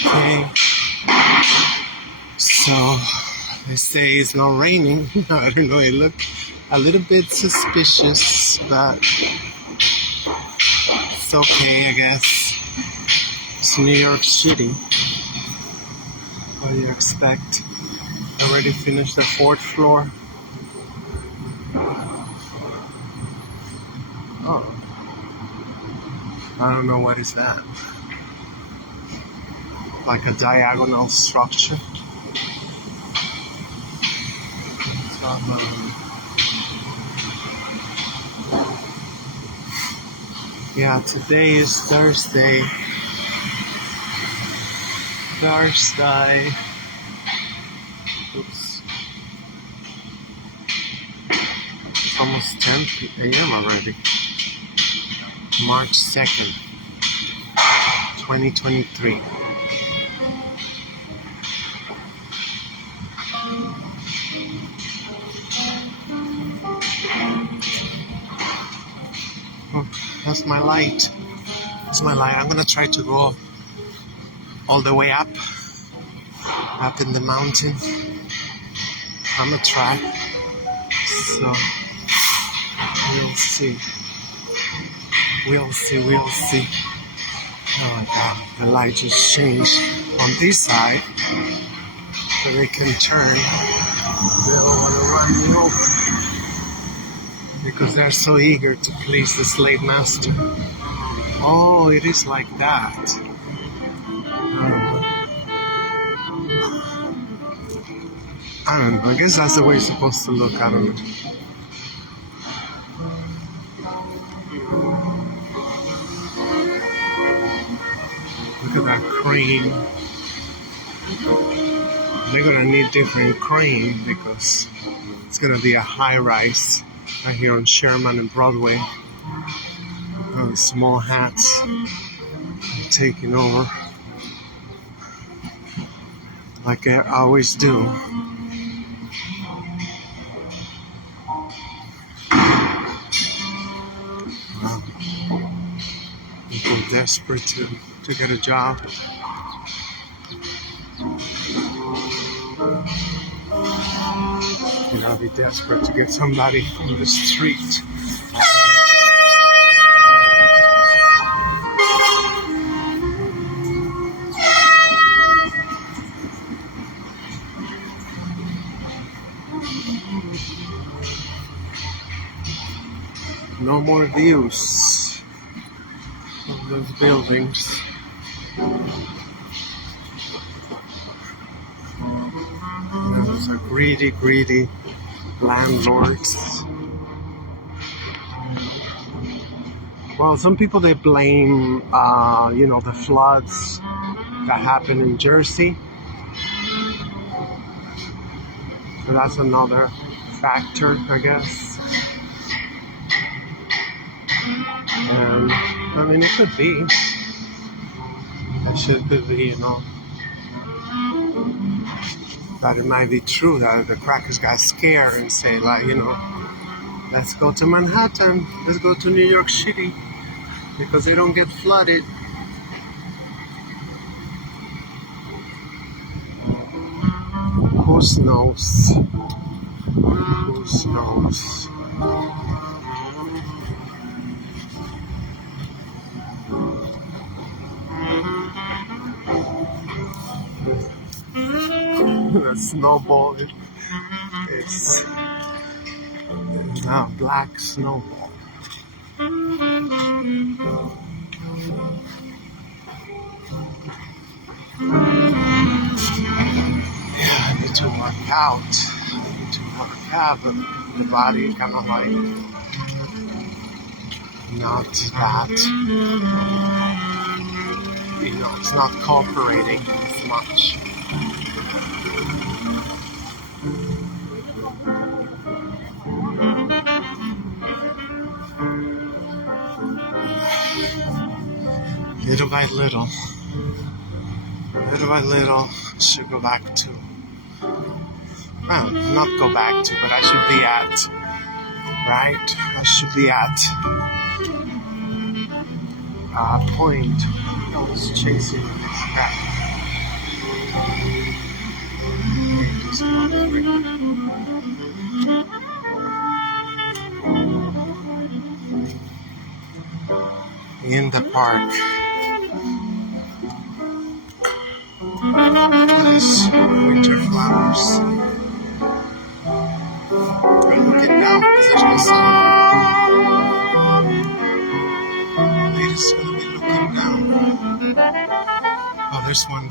Okay, so they say it's not raining. I don't know, it looked a little bit suspicious, but it's okay, I guess. It's New York City. What do you expect? Already finished the 4th floor. Oh, I don't know what is that. Like a diagonal structure. Yeah, today is Thursday. Oops. It's almost 10 a.m. already. March 2nd, 2023. Oh, that's my light. That's my light. I'm gonna try to go all the way up in the mountain. I'm gonna try. So we'll see. We'll see. Oh my God, the light just changed on this side, so they can turn. They don't want to run me over because they're so eager to please the slave master. Oh, it is like that. I don't know. I guess that's the way it's supposed to look. I don't know. Look at that crane. They're gonna need different crane because it's gonna be a high rise right here on Sherman and Broadway. Oh, small hats taking over like I always do. Wow. People desperate to get a job. You know, be desperate to get somebody on the street. No more views of those buildings. Those are greedy landlords. Well, some people they blame, the floods that happened in Jersey. So that's another factor, I guess. And I mean, it could be. Could be, that it might be true that the crackers got scared and say, like, let's go to Manhattan, let's go to New York City, because they don't get flooded. Who knows? The snowball is now black snowball. Yeah, I need to work out. But the body kind of like not that. It's not cooperating as much. Little by little, I should go back to, well, not go back to, but I should be at, right? I should be at a point. I was chasing this cat. Just walk over in the park. These winter flowers. I'm looking down because there's no sun. They just gonna be looking down. Oh, there's one.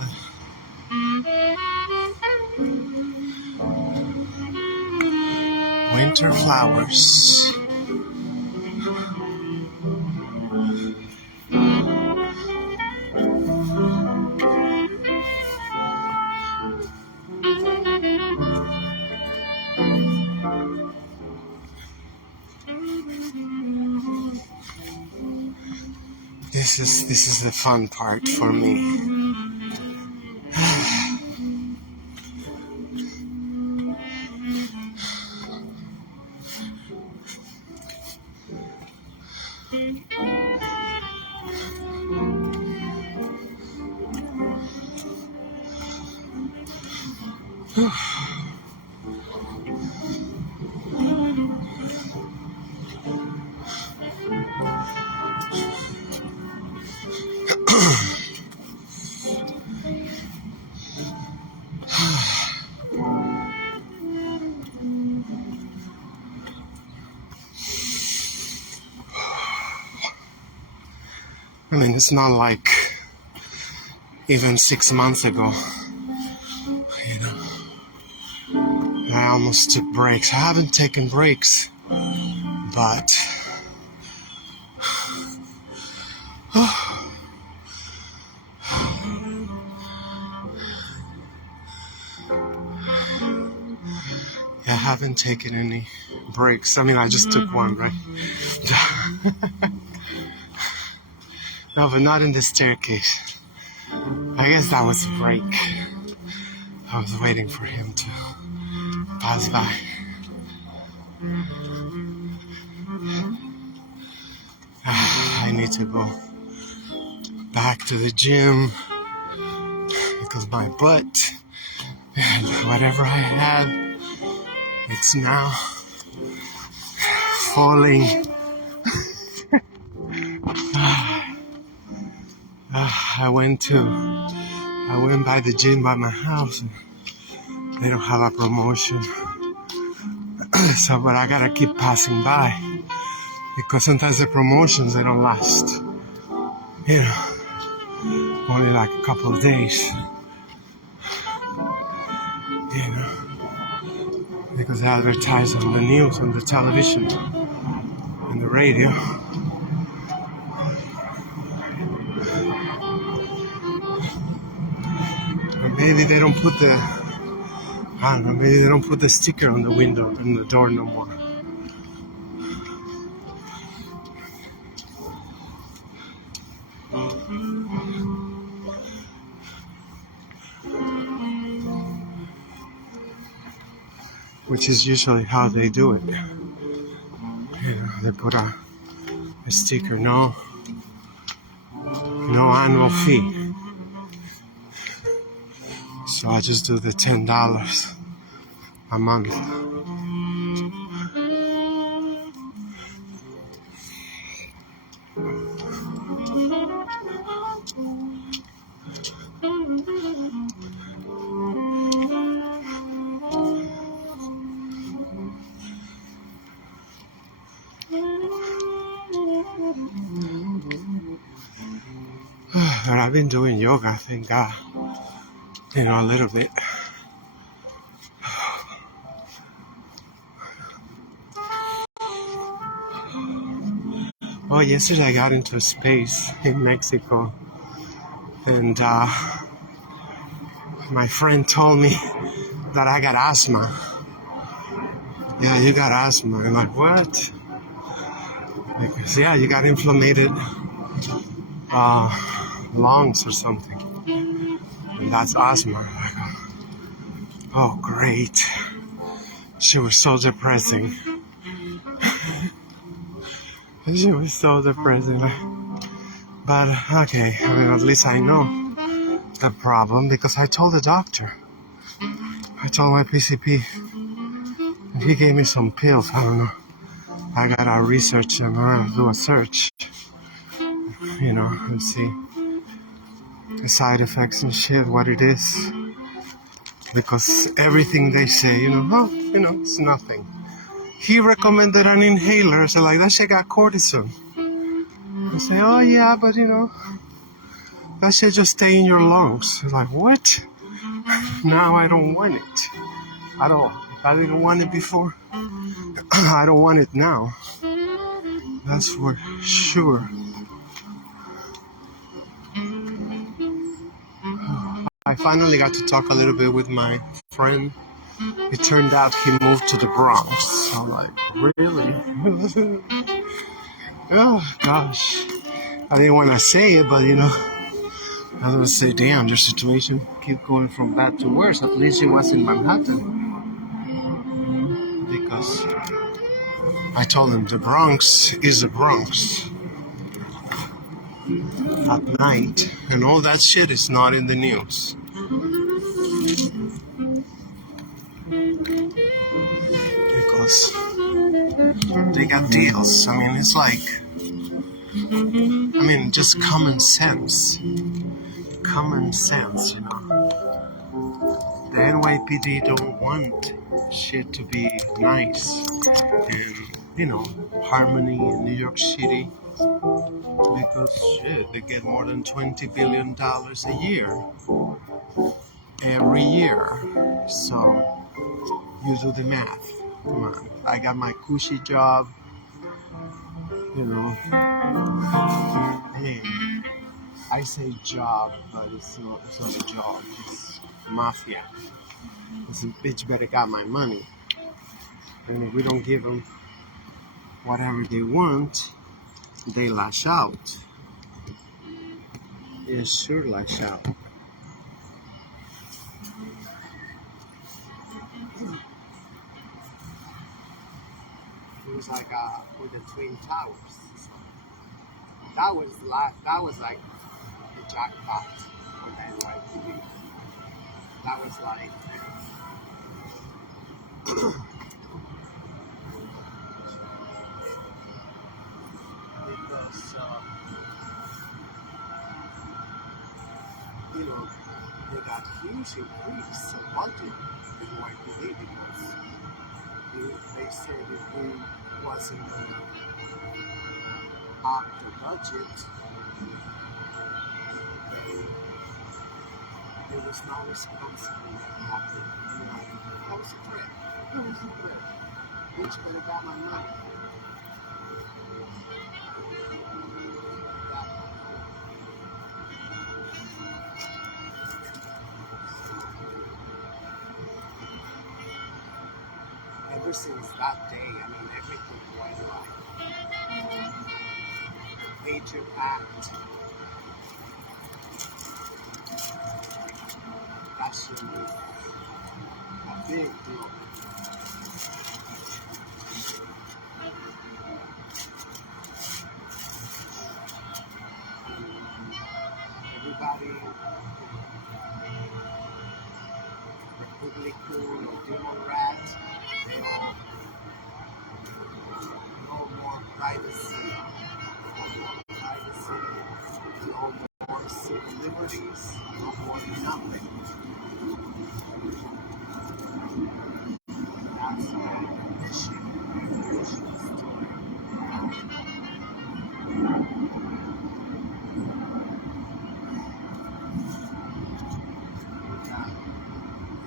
Winter flowers. This is the fun part for me. I mean, it's not like even 6 months ago, you know, I almost took breaks. I haven't taken breaks, but I haven't taken any breaks. I mean, I just took one, right? No, but not in the staircase. I guess that was a break. I was waiting for him to pass by. I need to go back to the gym because my butt and whatever I had, it's now falling. I went by the gym by my house and they don't have a promotion. So, but I gotta keep passing by because sometimes the promotions, they don't last. You know, only like a couple of days. You know, because they advertise on the news, on the television, on the radio. Or maybe they don't put maybe they don't put the sticker on the window and the door no more. Which is usually how they do it. You know, they put a sticker, no annual fee. So I just do the $10 a month. But I've been doing yoga, thank God. You know, a little bit. Oh, yesterday I got into a space in Mexico, and my friend told me that I got asthma. Yeah, you got asthma. I'm like, what? Because, yeah, you got inflamed lungs or something. And that's asthma. Oh, great. She was so depressing. She was so depressing. But, okay, I mean, at least I know. the problem because I told the doctor. I told my PCP, and he gave me some pills. I don't know. I gotta research them. I gotta do a search, and see the side effects and shit, what it is. Because everything they say, it's nothing. He recommended an inhaler. So like, that shit got cortisone. I say, oh yeah, but that shit just stay in your lungs. It's like, what? Now I don't want it. If I didn't want it before, I don't want it now. That's for sure. I finally got to talk a little bit with my friend. It turned out he moved to the Bronx. I'm like, really? Oh, gosh. I didn't want to say it, but, I was going to say, damn, their situation keep going from bad to worse. At least it was in Manhattan. Because I told him the Bronx is the Bronx at night. And all that shit is not in the news. Because they got deals. I mean, it's like, just common sense. Common sense, The NYPD don't want shit to be nice and, harmony in New York City because shit, they get more than $20 billion a year. Every year. So, you do the math. Come on. I got my cushy job, I say job, but it's not a job. It's mafia. This bitch better got my money. And if we don't give them whatever they want, they lash out. They sure lash out. It was like with the Twin Towers. That was like the jackpot for the NYPD. That was like because they got huge increase in budget in NYPD because they said if we wasn't up to budget, it was not responsible after that was a threat. It was a threat. Bitch would have got my money. Ever since that day, everything went like Patriot Act. That shit was a big deal. Everybody, Republican, Democrat, they all no more privacy, no more civil liberties, no more nothing. That's the mission.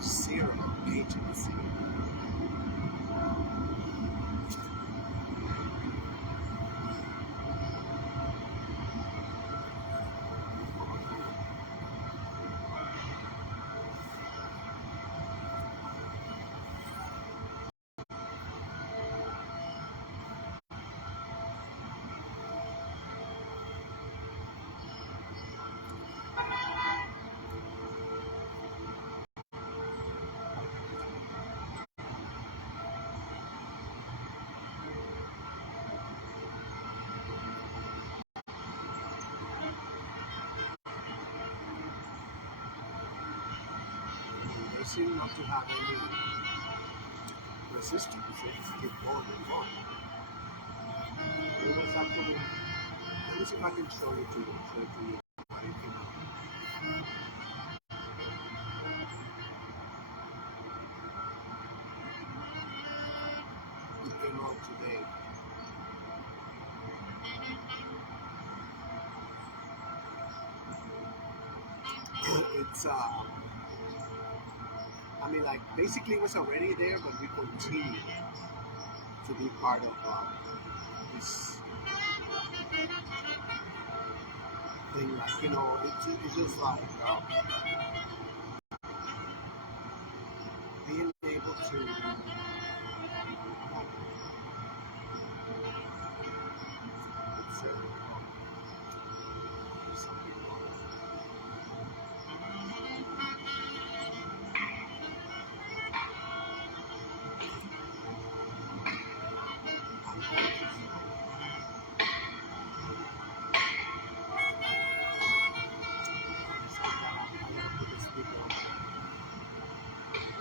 Zero agency. seem not to have any resistance. It's keep going and going. It was actually, let me see if I can show it to you. Why it came out. It came out today. It's I mean, like, basically it was already there, but we continue to be part of this thing. Like, you know, it's just like being able to, let's say, something wrong.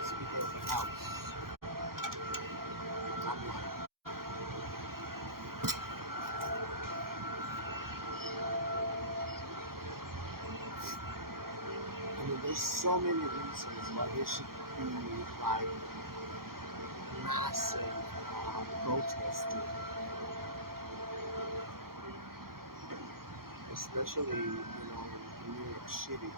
Speaker of the house. I mean, there's so many reasons why there should be like massive protesting, especially in New York City.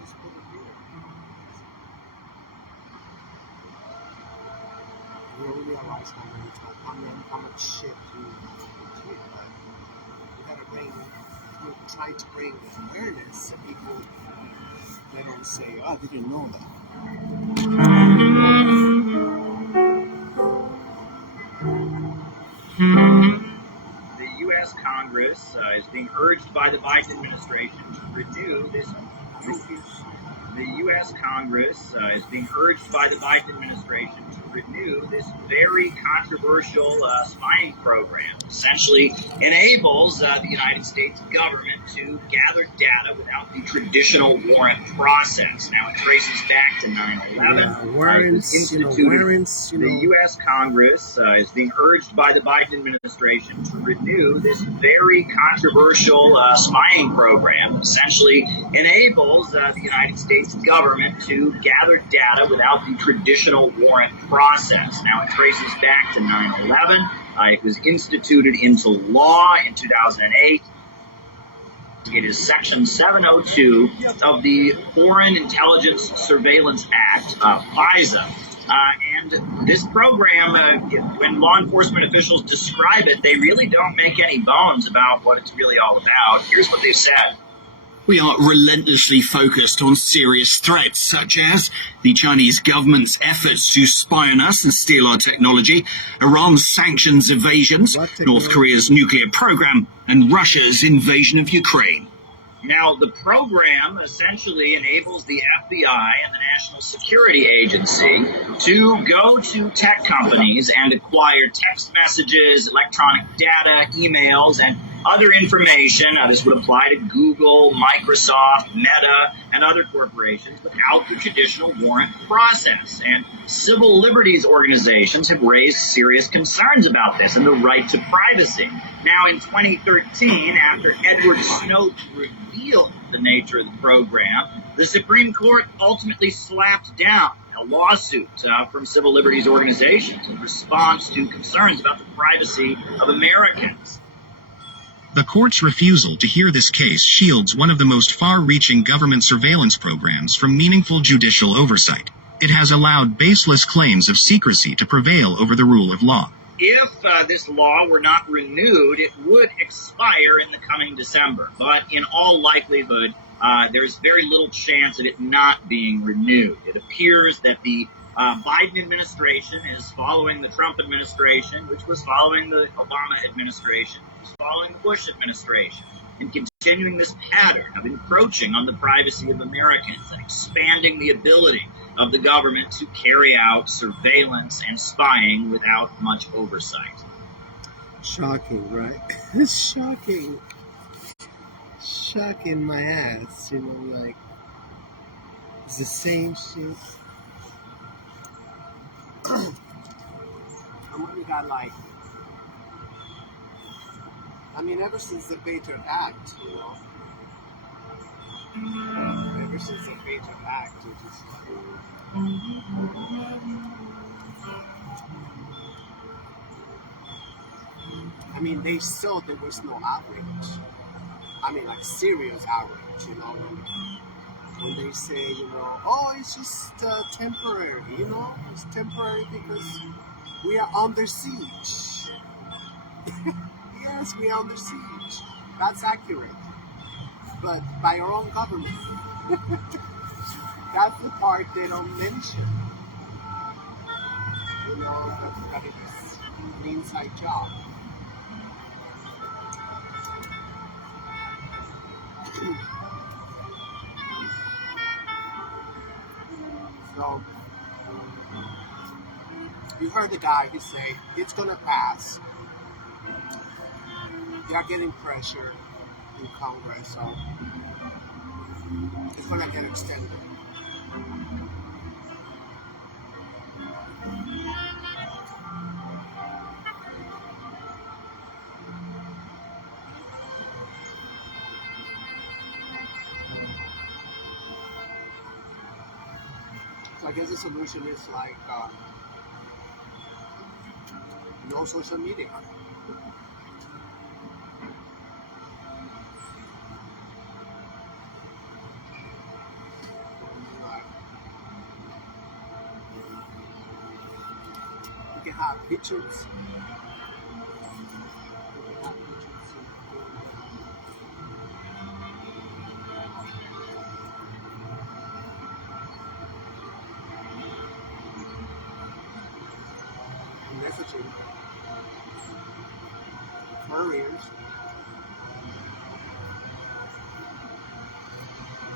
Just put it here. You don't realize how much shit you here. You gotta bring, you're trying to bring awareness to people that don't say, oh, I didn't know that. The U.S. Congress is being urged by the Biden administration to renew this. The U.S. Congress is being urged by the Biden administration to renew this very controversial spying program. Essentially enables the United States government to gather data without the traditional warrant process. Now it traces back to 9/11. Warrants, The U.S. Congress is being urged by the Biden administration to renew this very controversial spying program. Essentially enables the United States government to gather data without the traditional warrant process. Now it traces back to 9/11. It was instituted into law in 2008. It is Section 702 of the Foreign Intelligence Surveillance Act, FISA. And this program, when law enforcement officials describe it, they really don't make any bones about what it's really all about. Here's what they've said. We are relentlessly focused on serious threats, such as the Chinese government's efforts to spy on us and steal our technology, Iran's sanctions evasions, North Korea's nuclear program, and Russia's invasion of Ukraine. Now, the program essentially enables the FBI and the National Security Agency to go to tech companies and acquire text messages, electronic data, emails, and other information. This would apply to Google, Microsoft, Meta, and other corporations without the traditional warrant process. And civil liberties organizations have raised serious concerns about this and the right to privacy. Now, in 2013, after Edward Snowden revealed the nature of the program, the Supreme Court ultimately slapped down a lawsuit from civil liberties organizations in response to concerns about the privacy of Americans. The court's refusal to hear this case shields one of the most far-reaching government surveillance programs from meaningful judicial oversight. It has allowed baseless claims of secrecy to prevail over the rule of law. If this law were not renewed, it would expire in the coming December. But in all likelihood, there's very little chance of it not being renewed. It appears that the Biden administration is following the Trump administration, which was following the Obama administration, which was following the Bush administration, and continuing this pattern of encroaching on the privacy of Americans and expanding the ability of the government to carry out surveillance and spying without much oversight. Shocking, right? It's shocking. shock in my ass, you know, like it's the same shit. I only got like, I mean, ever since the Patriot Act, you know, ever since the Patriot Act, it just I mean, they saw there was no outrage. I mean, like serious outrage, you know. When they say, you know, oh, it's just temporary, you know, it's temporary because we are under siege. Yes, we are under siege. That's accurate. But by our own government. That's the part they don't mention. You know, that it was an inside job. So, you heard the guy, he say, it's gonna pass. They are getting pressure in Congress, so it's gonna get extended. So I guess the solution is like no social media. You can have pictures. Messaging. Couriers.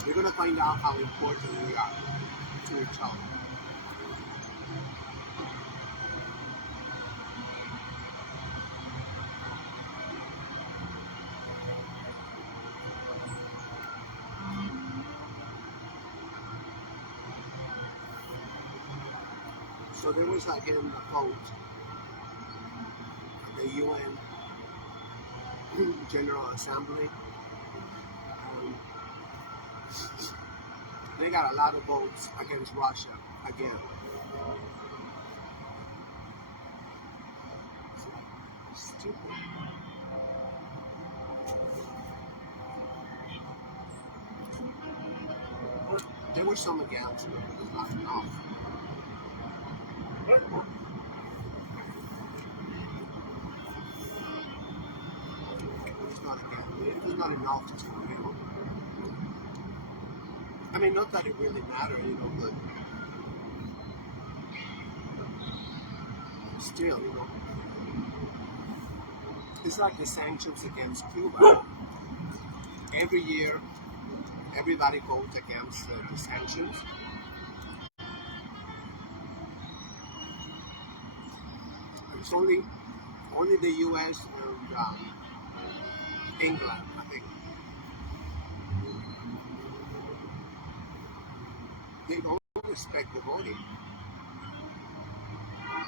You're gonna find out how important we are to each other. So there was like in a vote at the UN General Assembly. They got a lot of votes against Russia again. Stupid. There were some against, but it was not enough. It's not against. It was not enough to, you know. I mean, not that it really mattered, you know, but still, you know. It's like the sanctions against Cuba. Every year, everybody votes against the sanctions. It's only the U.S. and England, I think. They don't respect the voting.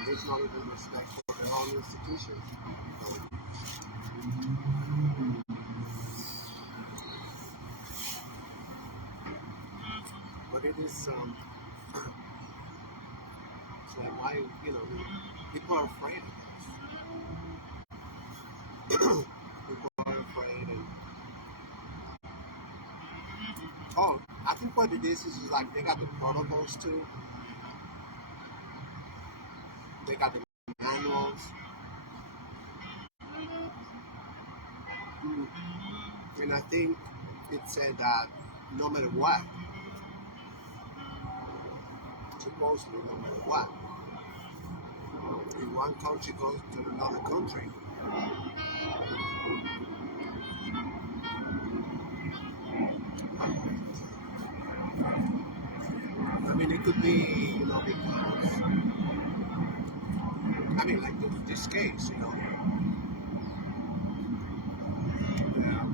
There's not even respect for their own institutions. But it is, it's like why, you know, people are afraid of this. People are afraid and oh, I think what it is like they got the protocols too. They got the manuals. And I think it said that no matter what, supposedly no matter what, if one country goes to another country, I mean, it could be, you know, because, I mean, like this case, you know. Yeah.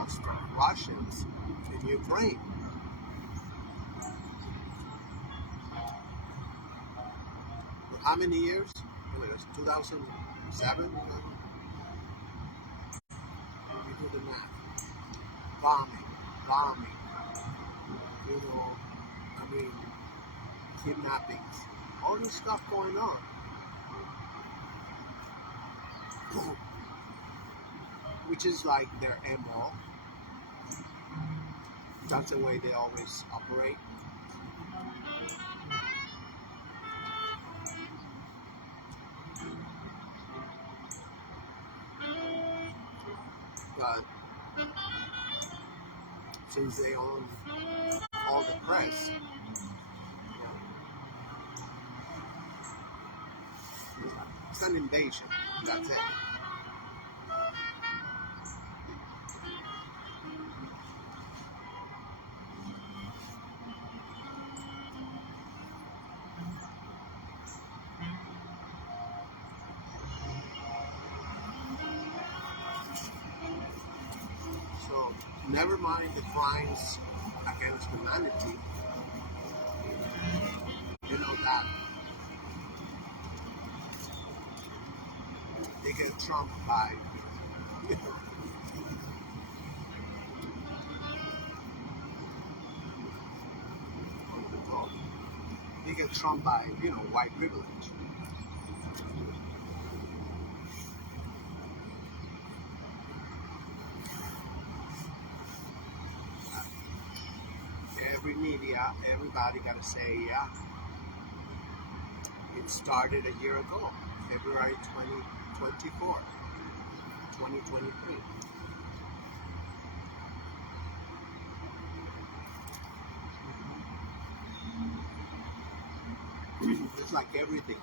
Holocaust of Russians in Ukraine. For how many years? It was 2007. You do the math. Bombing. Kidnappings, all this stuff going on. Which is like their MO. That's the way they always operate. But since they own all the press, it's an invasion. That's it. So never mind the crimes against humanity. You know that they get trumped by white privilege. Every media, everybody gotta say, yeah, it started a year ago, February 2023. It's like everything.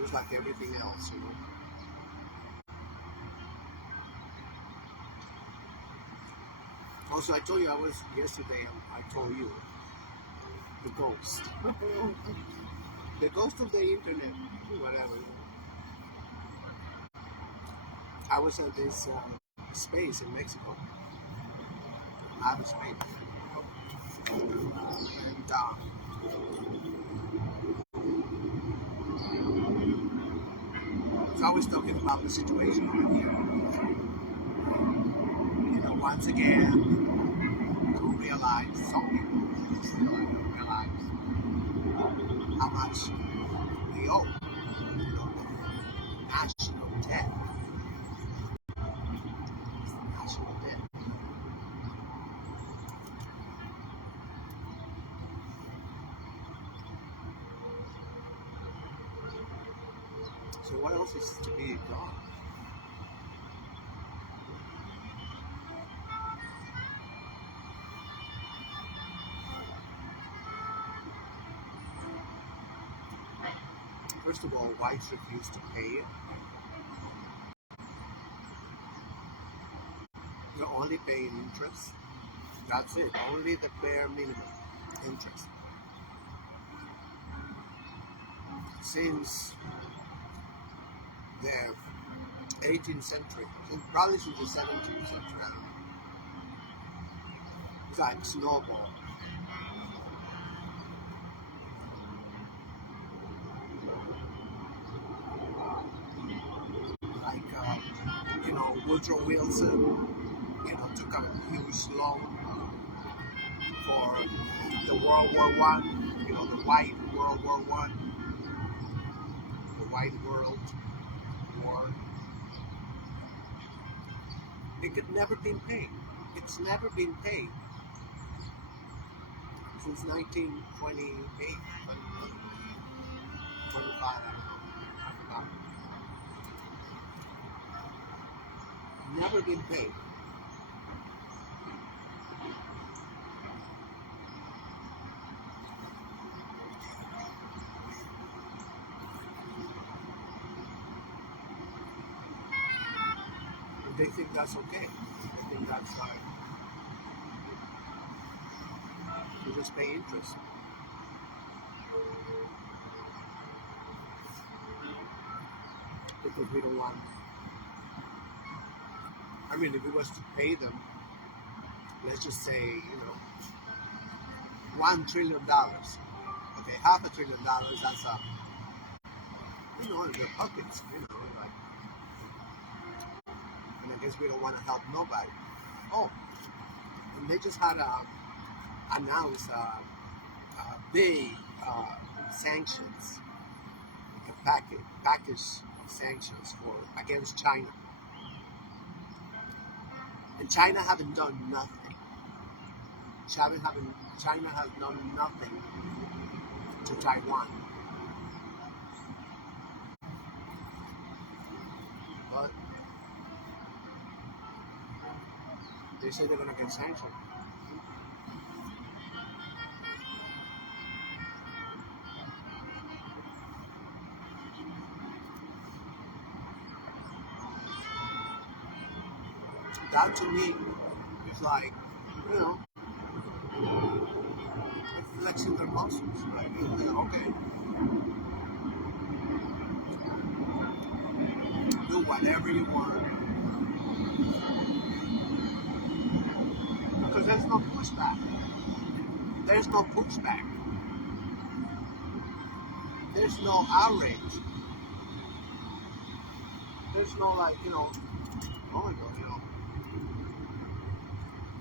It's like everything else, you know. Also, I told you yesterday, I told you, the ghost. The ghost of the internet, whatever. I was at this space in Mexico. I was space. And so I was talking about the situation over here. You know, once again, to realize, some people still don't realize how much we owe. You know, the national debt. National debt. So what else is to be done? First of all, whites refuse to pay it. They're only paying interest. That's it. Only the bare minimum interest. Since the 18th century, probably since the 17th century, I don't know. It's like snowball. Like, Woodrow Wilson, took a huge loan for the World War One, the white World War One, the white world war. It could never been paid. It's never been paid since 1928, 25, never been paid. They think that's okay. They think that's like, you just pay interest. because we don't want. I mean, if it was to pay them, let's just say, $1 trillion. Okay, $500 billion. That's in their pockets. Like, and I guess we don't want to help nobody. Oh, and they just had announced big sanctions, a package of sanctions against China. And China haven't done nothing. China has done nothing to Taiwan. But they say they're going to get sanctioned. That to me is like, flexing their muscles. Like, okay, do whatever you want. Because there's no pushback. There's no pushback. There's no outrage. There's no like, oh my God,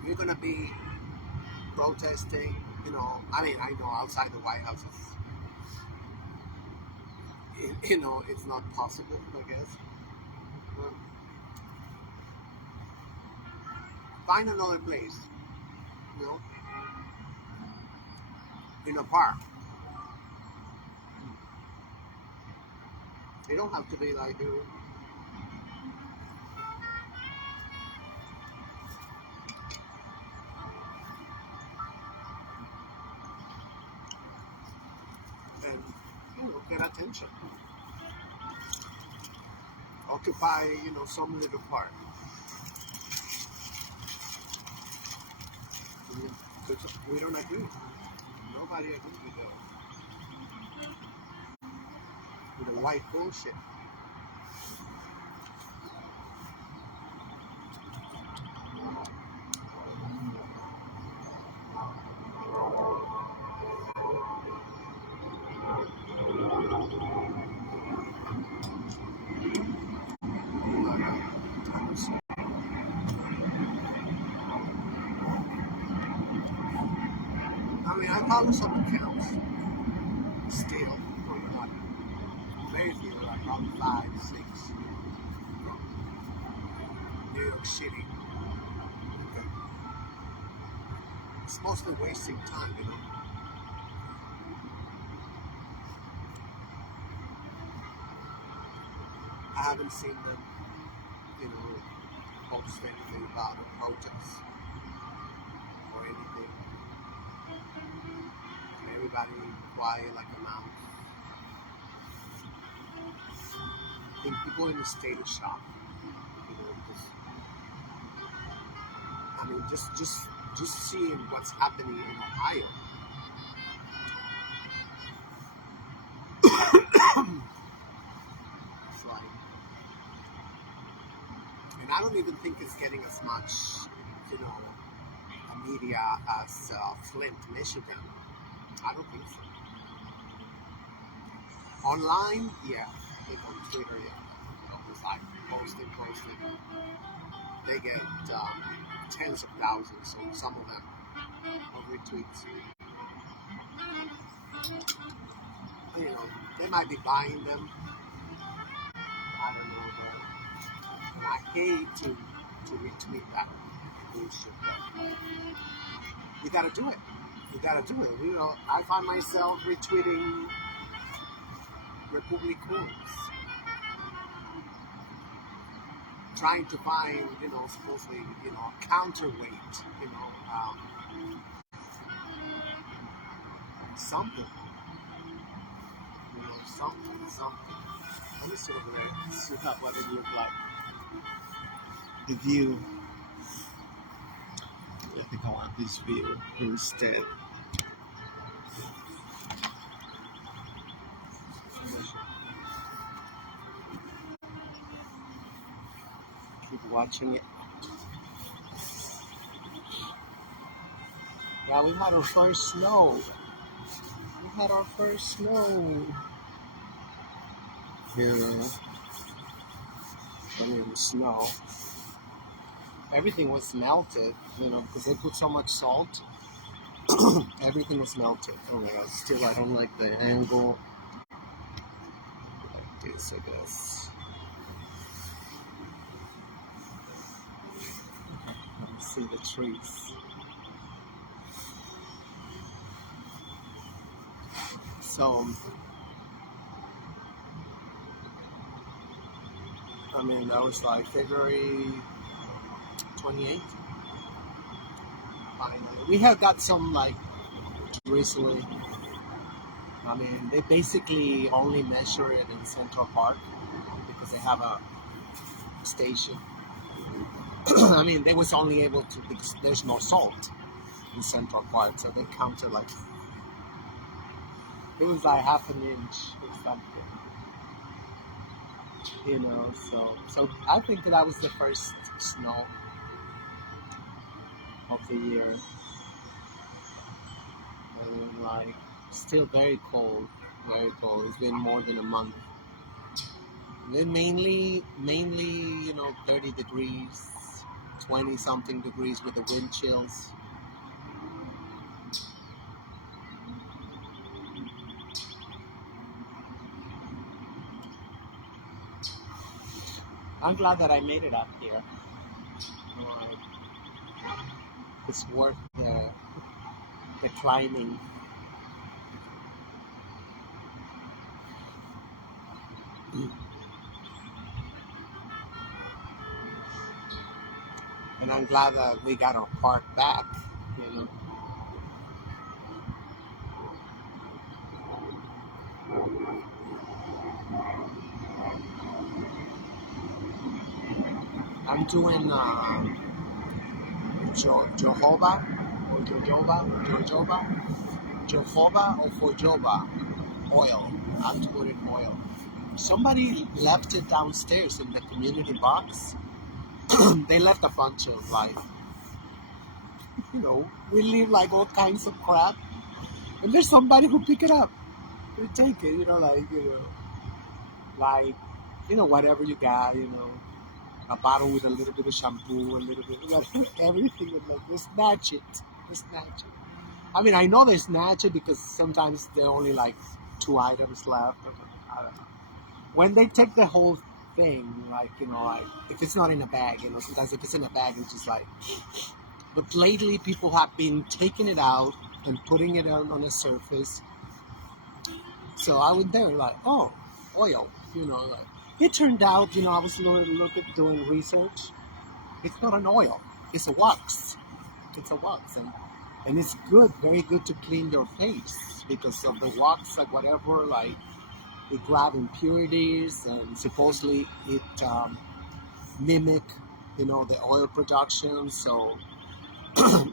you're gonna be protesting, I mean, I know outside the White House is, it's not possible, I guess. But find another place, in a park. They don't have to be like, and get attention. Occupy, some little park. Because we don't agree. Nobody agrees with the white bullshit. I mean, I follow some accounts still, very few, like probably 5, 6 from New York City. Okay. It's mostly wasting time, I haven't seen them, post anything about the protests or anything. Everybody quiet like a mouse. I think people in a state of shock. Just seeing what's happening in Ohio. It's like, and I don't even think it's getting as much, media as Flint, Michigan. I don't think so. Online, yeah. Like on Twitter, yeah. It's like posting. They get tens of thousands, or some of them, of retweets. They might be buying them. I don't know, but I hate to retweet that bullshit. But you gotta do it. I find myself retweeting Republicans, trying to find, supposedly, a counterweight, something. Something. Let me sit over there, see what it look like. The view. I think I want this view instead. watching it. Yeah, we had our first snow. We had our first snow. Yeah, plenty of snow. Everything was melted, because they put so much salt. Everything was melted. Oh my god, still I don't like the angle. Like this, I guess. Let me see the trees. So, I mean, that was like February 28th. Finally. We have got some, like, recently. I mean, they basically only measure it in Central Park because they have a station. I mean, they was only able to, because there's no salt in Central Park, so they counted like, it was like half an inch or something, so I think that was the first snow of the year. And like, still very cold, very cold. It's been more than a month. And then mainly, 30 degrees, 20 something degrees with the wind chills. I'm glad that I made it up here. It's worth the climbing. And I'm glad that we got our park back, I'm doing Jojoba or Fojoba oil. I'm doing oil. Somebody left it downstairs in the community box. They left a bunch of, like, we leave like all kinds of crap, and there's somebody who pick it up. They take it, whatever you got, a bottle with a little bit of shampoo, a little bit, everything, and like, they snatch it. I mean, I know they snatch it because sometimes there are only like 2 items left. I don't know. When they take the whole thing, like, if it's not in a bag, sometimes if it's in a bag, it's just like, but lately people have been taking it out and putting it on a surface. So I went there like, oh, oil, like, it turned out, I was doing research. It's not an oil, it's a wax. And it's good, very good to clean your face because of the wax, like whatever, like, it grab impurities, and supposedly it mimic, the oil production, so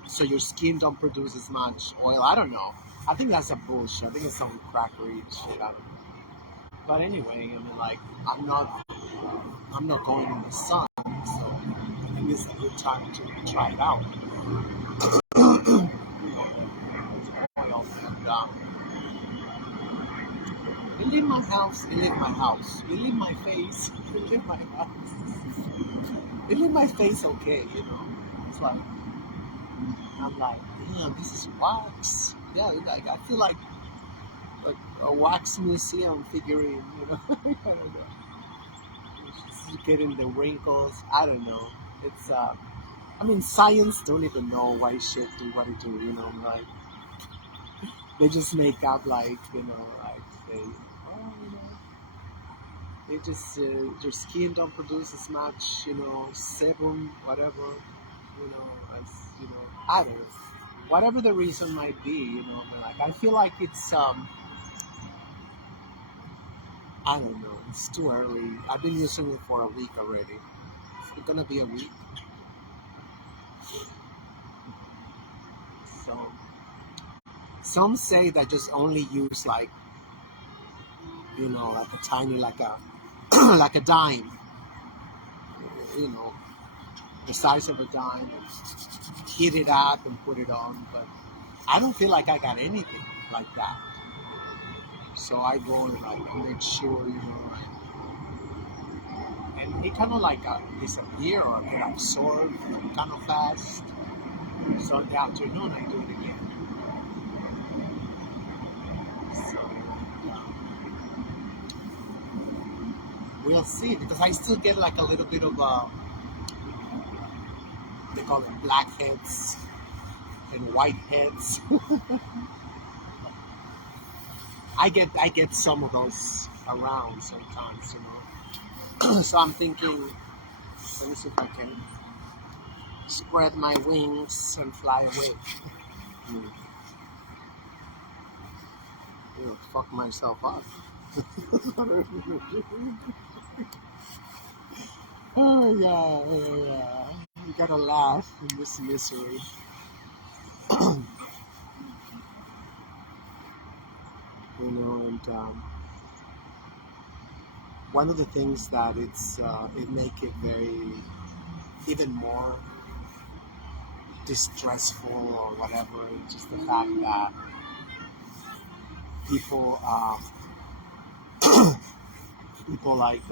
so your skin don't produce as much oil. I don't know. I think that's a bullshit. I think it's some crackery shit. I don't know. But anyway, I mean, like, I'm not going in the sun, so I think it's a good time to try it out. Oil, and you leave my house, you leave my house. You leave my face, you leave my house. You leave my face okay, It's like, I'm like, damn, this is wax. Yeah, like, I feel like a wax museum figurine, I don't know. Just getting the wrinkles. I don't know. It's, I mean, science don't even know why shit do what it do, like, they just make up, like, like, say, oh, they just, your skin don't produce as much, sebum, whatever, as, I don't know. Whatever the reason might be, but like, I feel like it's, I don't know, it's too early. I've been using it for a week already. It's gonna be a week. So, some say that just only use, like, like a tiny, like a, like a dime, the size of a dime, and heat it up and put it on. But I don't feel like I got anything like that. So I go and like make sure, and it kind of like disappear or get absorbed kind of fast. So in the afternoon I do it again. So we'll see, because I still get like a little bit of they call it blackheads and whiteheads. I get some of those around sometimes, So I'm thinking, let me see if I can spread my wings and fly away. Fuck myself up. Oh yeah. You gotta laugh in this misery. And one of the things that it make it very even more distressful or whatever, just the fact that people people like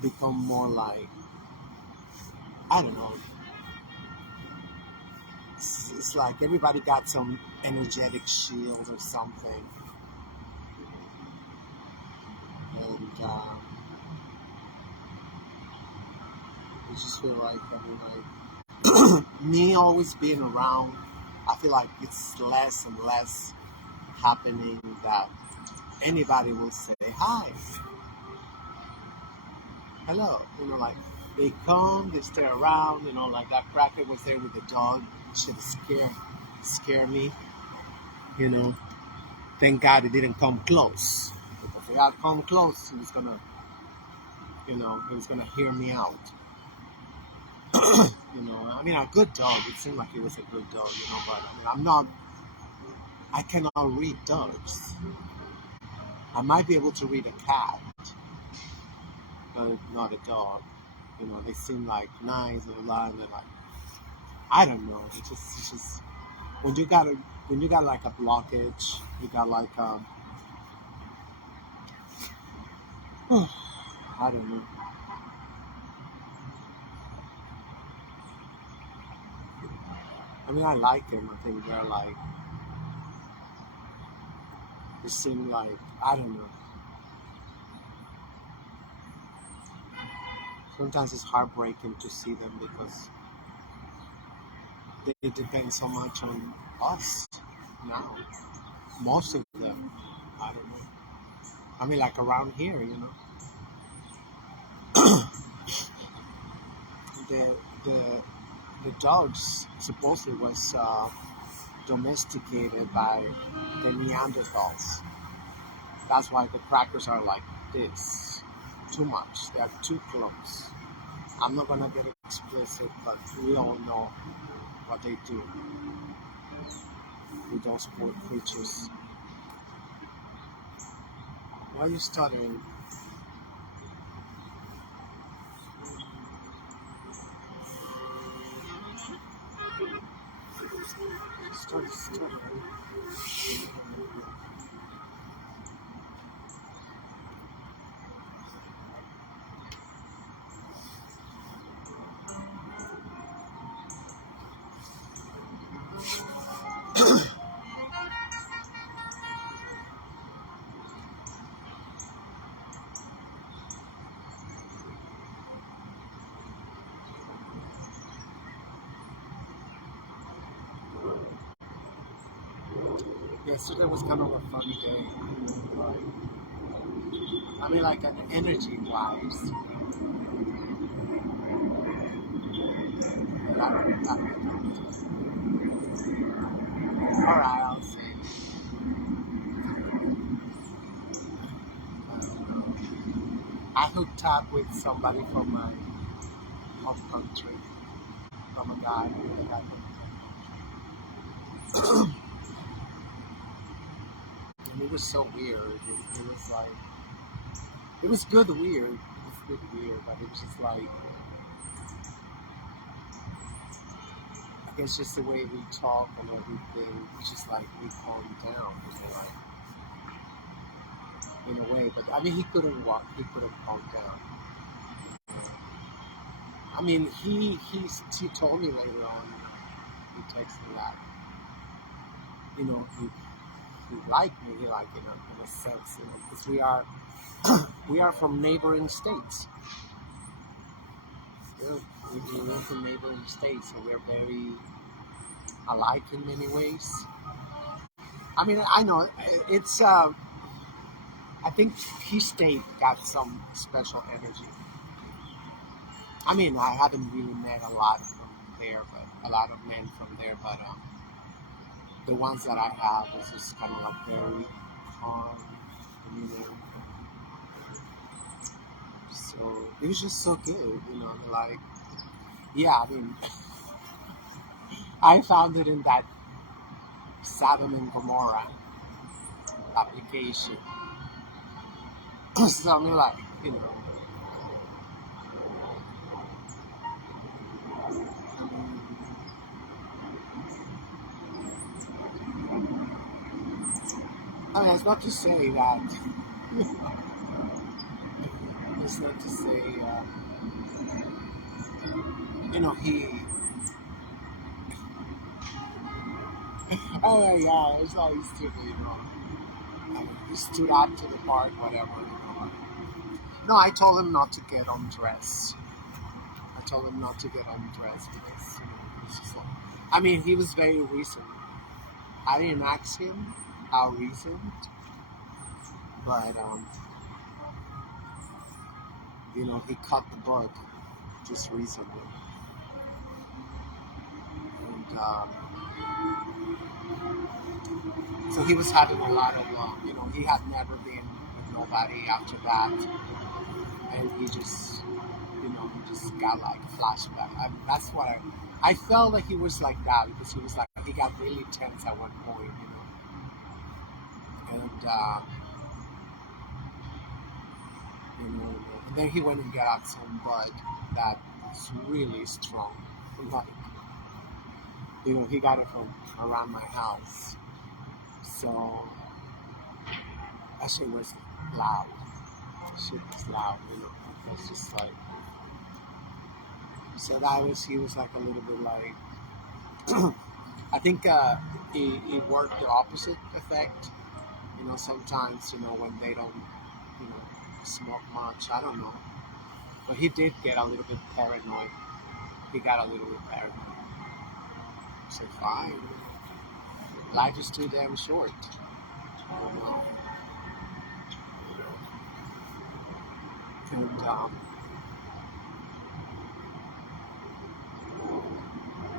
become more like, I don't know. It's like everybody got some energetic shield or something, and I just feel like, me always being around, I feel like it's less and less happening that anybody will say hi, hello, like they come, they stay around, like that cracker was there with the dog. Should scare me, Thank God it didn't come close, because if it had come close, he was gonna hear me out. I mean, a good dog. It seemed like he was a good dog, but I cannot read dogs. I might be able to read a cat, but not a dog. They seem like nice, and they're like, I don't know. It's just when you got like a blockage, you got like I don't know. I mean, I like them. I think they're like, they seem like, I don't know. Sometimes it's heartbreaking to see them because they depend so much on us now. Most of them, I don't know. I mean, like around here, the dogs supposedly was domesticated by the Neanderthals. That's why the crackers are like this. Too much. They're too close. I'm not gonna get explicit, but we all know what they do with those poor creatures. Why are you stuttering? Stuttering. Yesterday was kind of a fun day. I mean, like an energy-wise. But I don't know. Alright, I'll see. I hooked up with somebody from my home country. From a guy who I hooked up. And it was so weird. It was like, it was good weird. a bit weird, but it's just like, I guess just the way we talk and everything, it's just like we calm down. It's like, in a way, but I mean, he couldn't walk, he couldn't calm down. I mean, he told me later on, he texted me that, you know, he liked me, he liked it in a sense, you know, because we are from neighboring states. You know, we're from neighboring states, so we're very alike in many ways. I mean, I know it's. I think his state got some special energy. I mean, I haven't really met a lot from there, but a lot of men from there, but the ones that I have is just kind of like very calm, you know. So it was just so good, you know. Like, yeah, I mean, I found it in that Sodom and Gomorrah application. So I mean, like, you know. I mean, it's not to say that. It's not to say, you know, he. Oh my God, it's always stupid, you know. He stood out to the part, whatever, you know. No, I told him not to get undressed. I told him not to get undressed because, you know, it's just like, I mean, he was very recent. I didn't ask him how recent, but, you know, he cut the bug just recently. And, so he was having a lot of, you know, he had never been with nobody after that. And he just, you know, he just got like flashback. That's what I felt like he was like that because he was like, he got really tense at one point, you know. And, you know, and then he went and got some bud that was really strong. Like, you know, he got it from around my house. So that shit was loud. Shit was loud, you know. It was just like, so he was like a little bit like, I think it worked the opposite effect. You know, sometimes, you know, when they don't, you know, smoke much, I don't know. But he did get a little bit paranoid. He got a little bit paranoid. So fine. Life is too damn short. You know? And,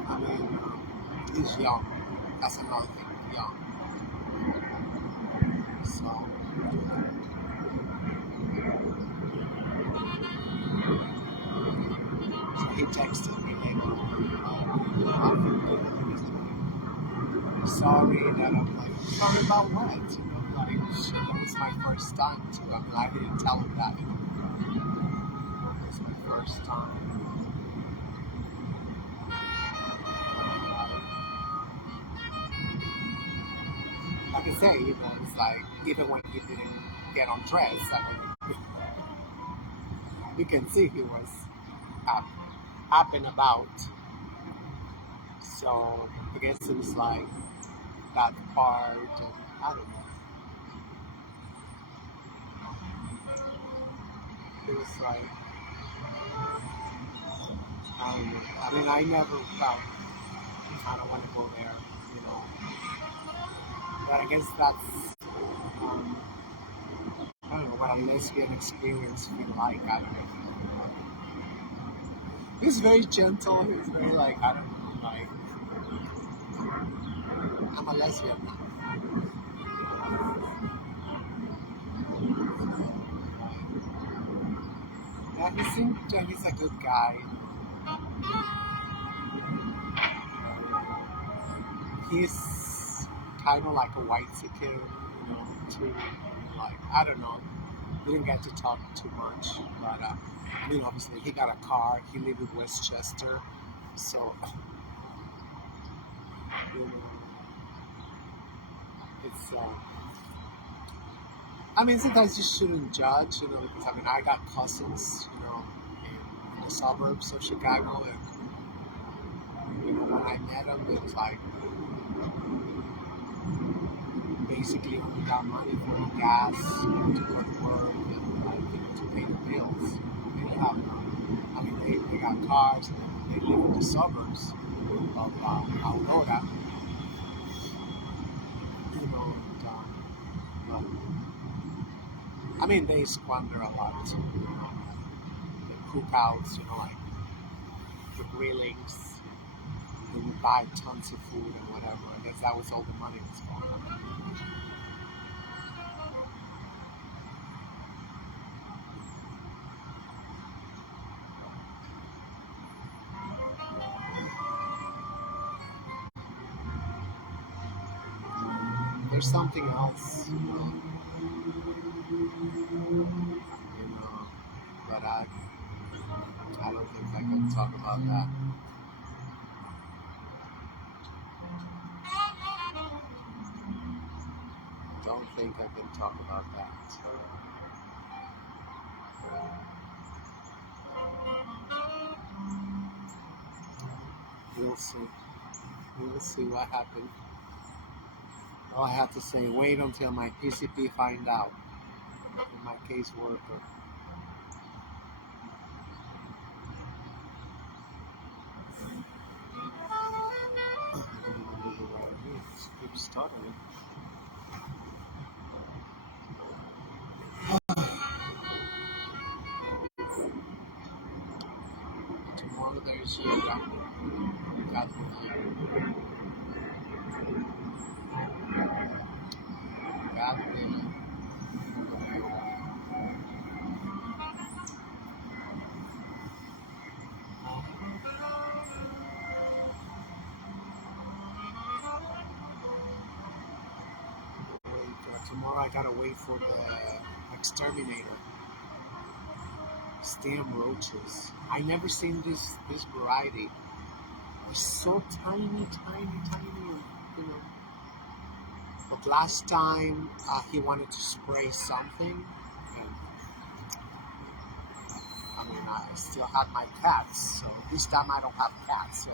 I mean, he's young. That's another thing. Young. So, he texted me later on. Sorry that I'm like, sorry about what? You know, like, shit, it was my first time too. I mean, I didn't tell him that, you know. It was my first time. Like I say, you know, it's like, even when he didn't get undressed, I mean, you can see he was up and about. So, I guess it was like that part, and I don't know. It was like, I don't know. I mean, I never felt, I don't want to go there, you know. But I guess that's, I don't know, what a lesbian experience feel like. I don't know. He was very gentle. He was very like, I don't know, like, I'm a lesbian now. Yeah, he seemed, he's a good guy. He's kind of like a white chicken, you know, too. Like, I don't know. We didn't get to talk too much, but I mean, obviously he got a car. He lived in Westchester, so you know, it's. I mean, sometimes you shouldn't judge, you know, because I mean, I got cousins, you know, in the suburbs of Chicago, and you know, when I met them, it was like basically only got money for the gas, you know, to go to work and like, you know, to pay the bills. They didn't have I mean, they got cars and they live in the suburbs of Aurora, you know, but I mean, they squander a lot, you know, the cookouts, you know, like the grillings, they would buy tons of food and whatever. I guess that was all the money was going. There's something else, but I don't think I can talk about that. Don't think I can talk about that. So, we'll see. We'll see what happens. All I have to say, wait until my PCP find out, my caseworker. Keep stuttering. Tomorrow there's yoga. God willing. God willing. Tomorrow I gotta wait for the exterminator. Stem roaches. I never seen this variety. It's so tiny, you know. But last time he wanted to spray something, and I mean I still have my cats, so this time I don't have cats, so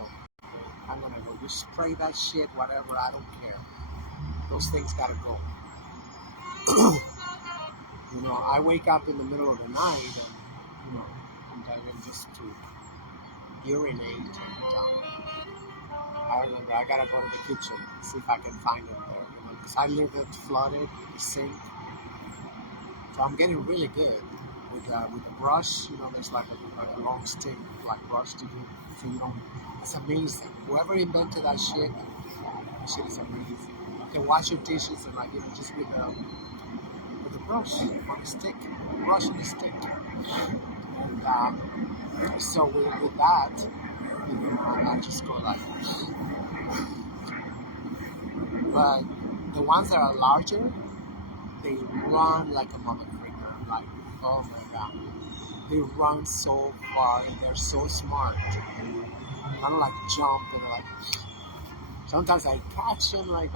I'm gonna go. You spray that shit, whatever. I don't care. Those things gotta go. You know, I wake up in the middle of the night, and you know, sometimes just to urinate, and I gotta go to the kitchen, see if I can find it there, you know, because I live it flooded, the sink, so I'm getting really good with the brush. You know, there's like a long stick, like brush to do, so you don't. It's amazing. Whoever invented that shit is amazing. You can wash your dishes and like, you know, just with the brush on the stick, brush on the stick, and so with that, you know, I just go like. But the ones that are larger, they run like a motherfucker. Like, oh my god. They run so far and they're so smart. Kind of like jump and like. Sometimes I catch them like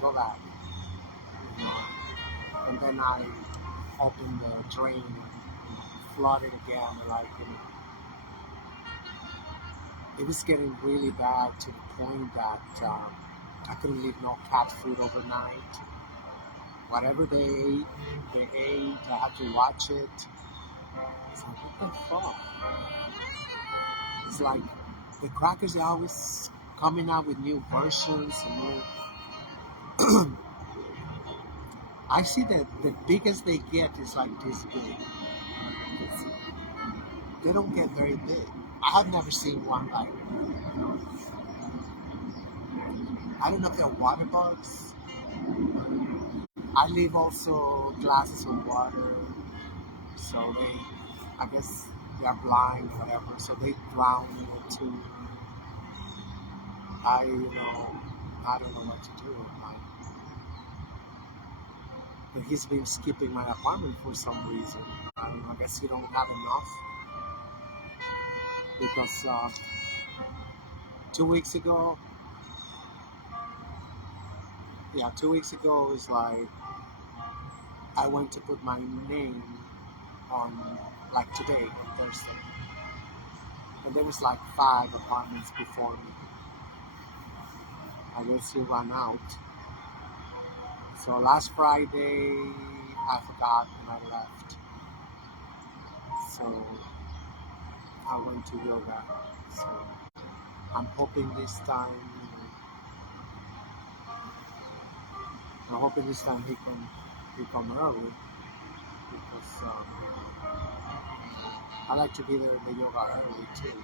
go back. And then I open the drain and flood it again. Like, you know. It was getting really bad to the point that I couldn't leave no cat food overnight. Whatever they ate, I had to watch it. It's like, what the fuck? It's like the crackers are always coming out with new versions and new. I see that the biggest they get is like this big. They don't get very big. I have never seen one like, you know. I don't know if they're water bugs. I leave also glasses of water, so I guess they're blind or whatever, so they drown me too. I don't know what to do. But he's been skipping my appointment for some reason. I don't know, I guess he don't have enough. Because 2 weeks ago, yeah, 2 weeks ago it was like I went to put my name on, like today, on Thursday. And there was like 5 appointments before me. I guess he ran out. So last Friday, I forgot and I left. So I went to yoga. So I'm hoping this time, he come early because I like to be there in the yoga early too,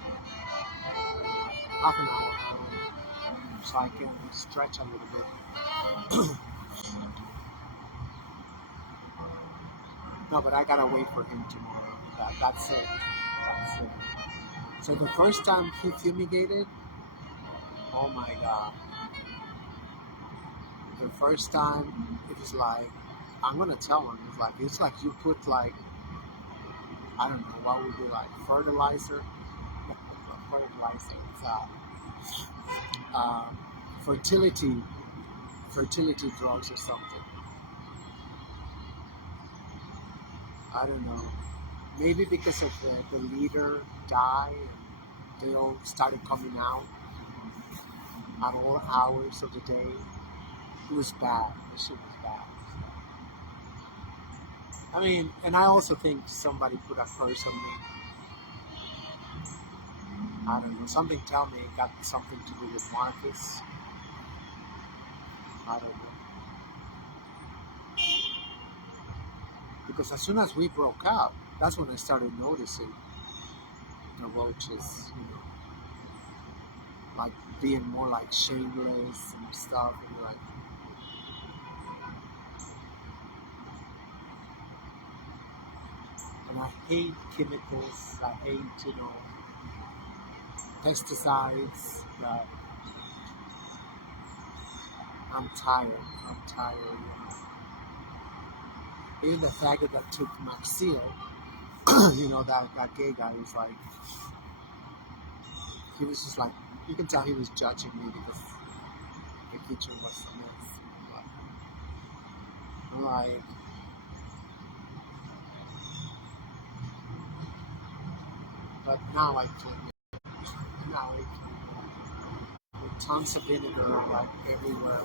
half an hour early, so I can stretch a little bit. No, but I gotta wait for him tomorrow. That's it. That's it. So the first time he fumigated, oh my god. The first time it was like, I'm gonna tell him, it's like you put like, I don't know, what would be like fertilizer? Fertilizer. It's fertility drugs or something. I don't know. Maybe because of the leader died, they all started coming out at all hours of the day. It was bad. This shit was bad. I mean, and I also think somebody put a curse on me. I don't know. Something tell me it got something to do with Marcus. I don't know. Because as soon as we broke up, that's when I started noticing the roaches, like being more like shameless and stuff. And like, and I hate chemicals. I hate, pesticides. But I'm tired. Even the faggot that took Maxil, that gay guy was like, he was just like, you can tell he was judging me because the kitchen was a mess. But, like, but now I can, with tons of vinegar, like, everywhere.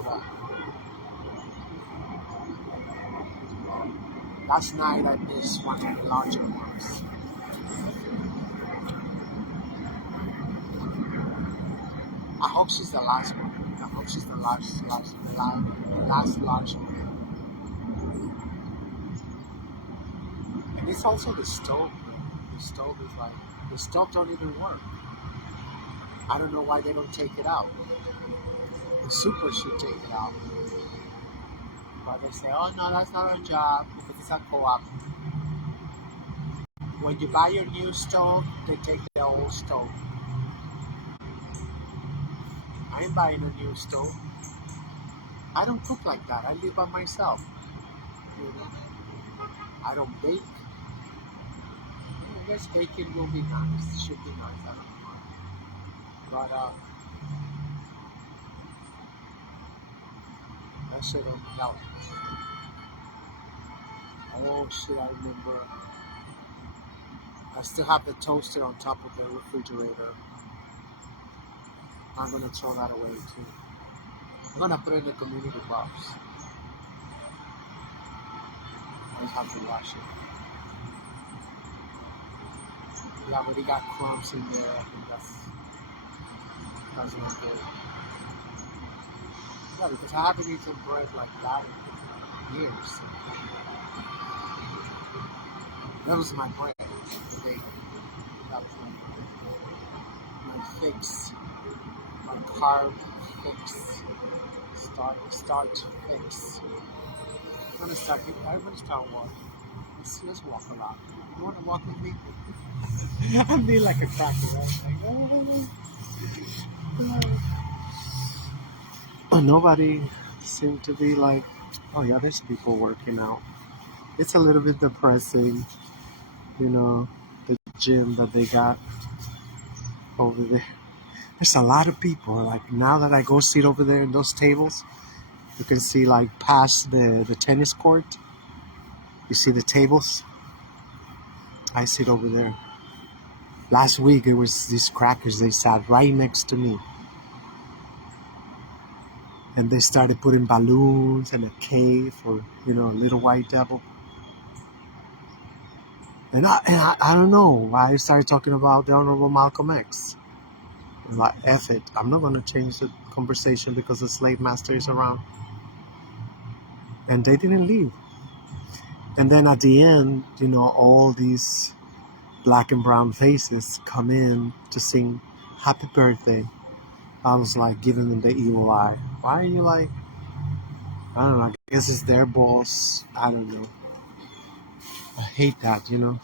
Last night I missed one of the larger ones. I hope she's the last one. I hope she's the last large one. And it's also the stove. The stove is like, the stove don't even work. I don't know why they don't take it out. The super should take it out. But they say, oh no, that's not our job because it's a co-op. When you buy your new stove, they take the old stove. I ain't buying a new stove. I don't cook like that. I live by myself. I don't bake. I guess baking will be nice. It should be nice. I don't know. But that shit don't help. Oh shit, I remember. I still have the toaster on top of the refrigerator. I'm gonna throw that away too. I'm gonna put it in the community box. I just have to wash it. Yeah, but we got crumbs in there. I think that's not good. Yeah, because I haven't eaten bread like that in years. That was my bread today. That was my fix. My carb fix. Start fix. I'm gonna start walking. Let's walk a lot. You wanna walk with me? I'm being like a cracker, right? Like, nobody seemed to be like Oh yeah, there's people working out. It's a little bit depressing, you know, the gym that they got over there. There's a lot of people. Like now that I go sit over there in those tables, you can see like past the tennis court. You see the tables? I sit over there. Last week it was these crackers. They sat right next to me. And they started putting balloons and a cave for, you know, a little white devil. And I don't know. I started talking about the Honorable Malcolm X. I'm like, F it. I'm not going to change the conversation because the slave master is around. And they didn't leave. And then at the end, you know, all these black and brown faces come in to sing happy birthday. I was like giving them the evil eye. Why are you like, I don't know, I guess it's their boss. I don't know. I hate that, you know.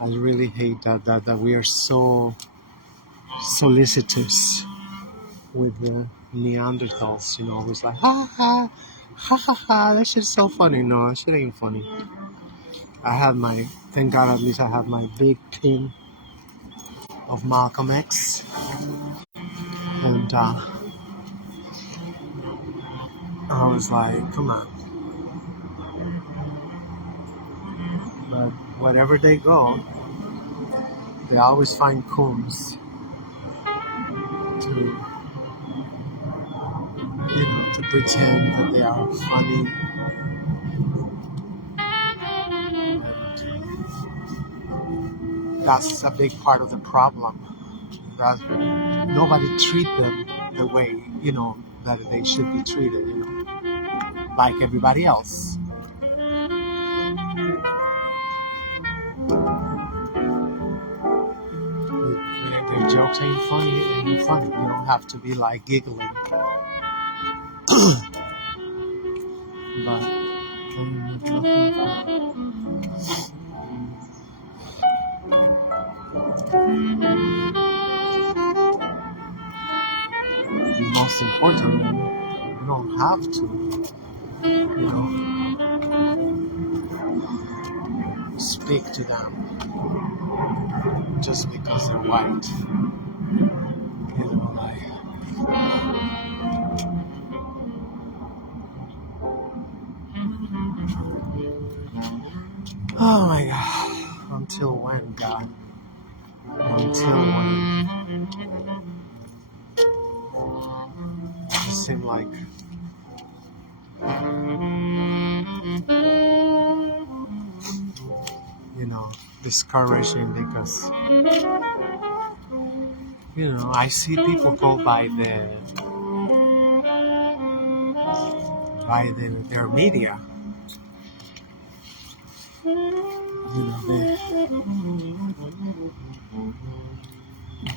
I really hate that we are so solicitous with the Neanderthals, you know. It's like, ha ha, ha ha ha, that shit's so funny. No, that shit ain't funny. Thank God at least I have my big pin of Malcolm X. And I was like, come on. But wherever they go, they always find combs to, you know, to pretend that they are funny. And that's a big part of the problem. That nobody treat them the way, you know, that they should be treated, you know, like everybody else. Their jokes ain't funny. You don't have to be like giggling. But most importantly, you don't have to, you know, speak to them just because they're white. You know, like, oh my God. Until when, God? Until when? It seemed like you know, discouraging because, you know, I see people go by their media. You know,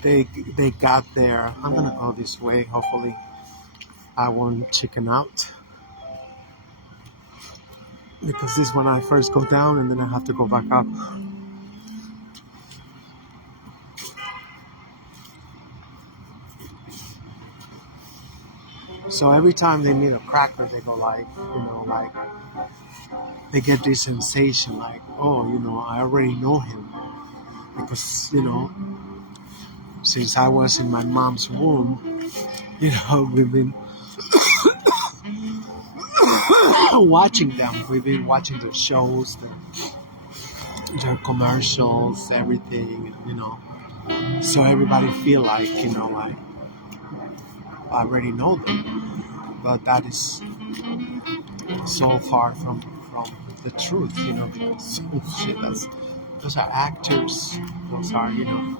they got there. I'm gonna go this way. Hopefully, I won't chicken out because this is when I first go down and then I have to go back up. So every time they meet a cracker, they go like, you know, like they get this sensation like, oh, you know, I already know him because, you know, since I was in my mom's womb, you know, we've been watching them. We've been watching their shows, their commercials, everything, you know. So everybody feel like, you know, like I already know them. But that is so far from the truth, you know, because shit, those are actors. Those are, you know,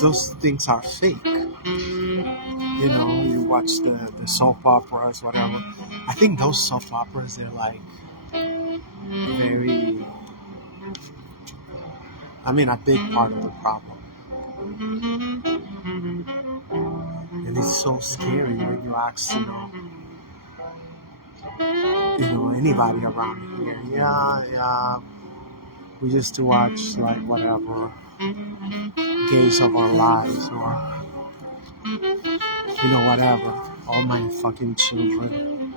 those things are fake. You know, you watch the soap operas, whatever. I think those soap operas, they're like very, I mean, a big part of the problem. And it's so scary when you ask, you know, anybody around here. Yeah, we used to watch like whatever, Gays of Our Lives or, you know, whatever. all my fucking children.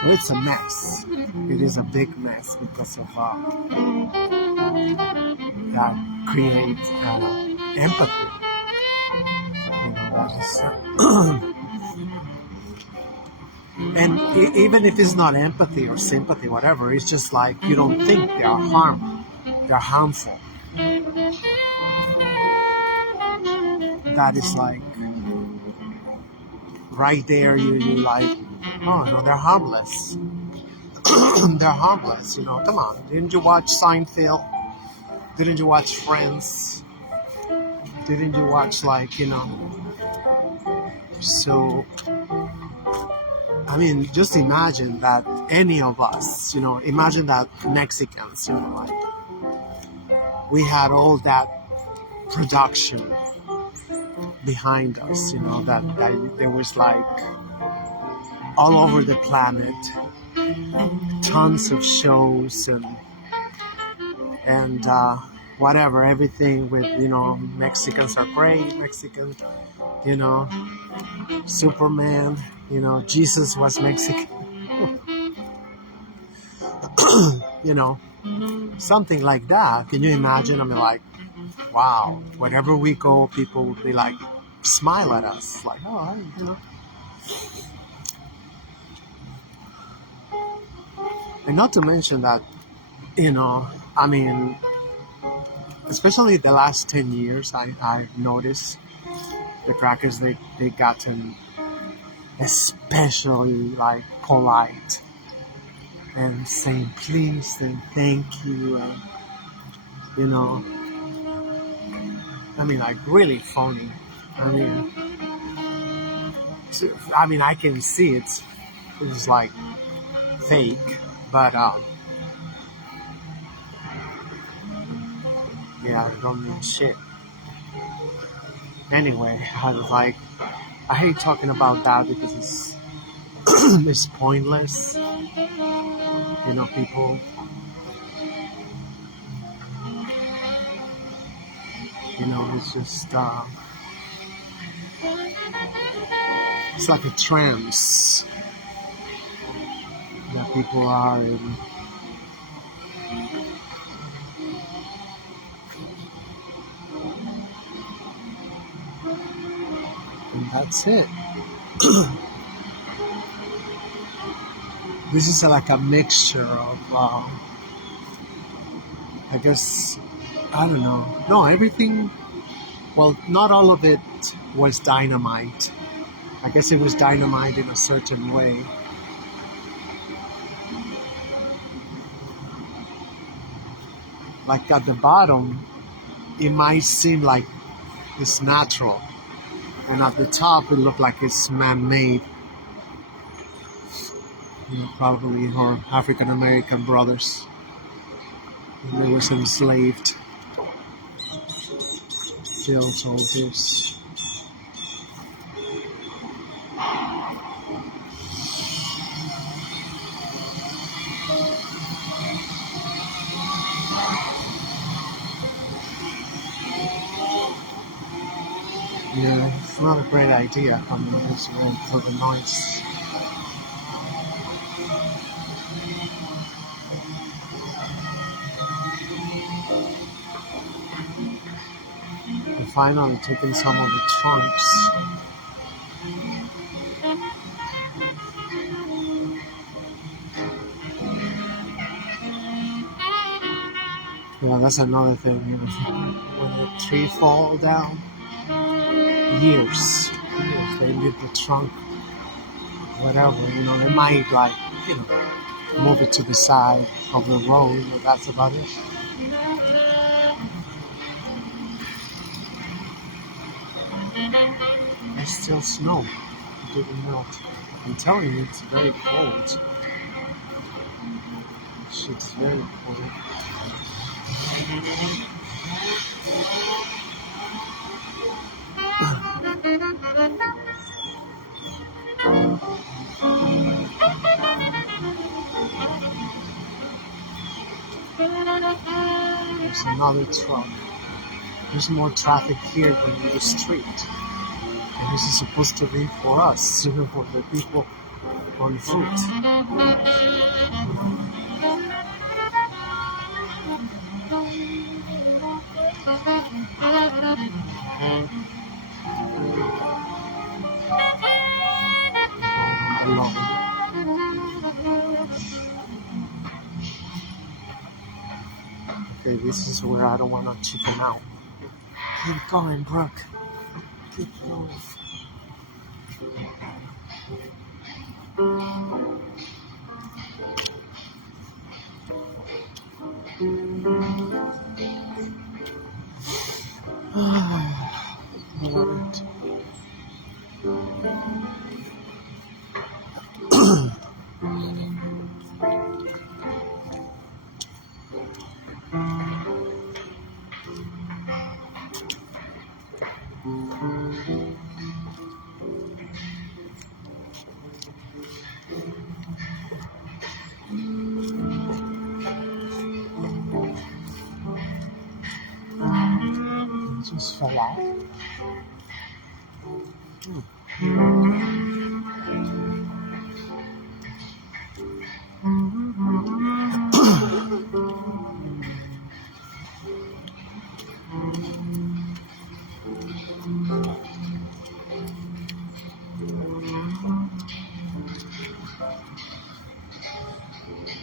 So it's a mess. It is a big mess because of that creates empathy. You know, that is, and even if it's not empathy or sympathy, whatever, it's just like you don't think they're harmful. That is like right there. You like, oh no, they're harmless. They're harmless. You know, come on. Didn't you watch Seinfeld? Didn't you watch Friends? Didn't you watch So, I mean, just imagine that any of us, imagine that Mexicans, like we had all that production behind us, that there was like all over the planet, tons of shows and whatever, everything with, Mexicans are great, Mexican, Superman, Jesus was Mexican, something like that. Can you imagine? I mean, like, wow, wherever we go, people would be like, smile at us, like, oh, And not to mention that, I mean, especially the last 10 years, I've noticed the crackers, they gotten especially like polite and saying please and thank you and I mean, like, really phony. I mean I can see it's like fake, but yeah, I don't mean shit. Anyway, I hate talking about that because it's pointless. People, it's just it's like a trance that people are in. And that's it. This is like a mixture of, I guess, I don't know. No, everything, well, not all of it was dynamite. I guess it was dynamite in a certain way. Like at the bottom, it might seem like it's natural. And at the top, it looked like it's man-made. Probably our African-American brothers. They was enslaved. Built all this. Yeah, it's not a great idea coming this way for the noise. We're finally taking some of the trunks. Yeah, that's another thing. When the tree fall down, years they leave the trunk, whatever. They might move it to the side of the road, but that's about it. There's still snow. It didn't melt. I'm telling you, it's very cold. Shit's very cold. There's another truck. There's more traffic here than in the street. And this is supposed to be for us, for the people on foot. Alone. Okay, this is where I don't want to chicken out. Keep going, Brooke. Keep going. Alright. Just fell out.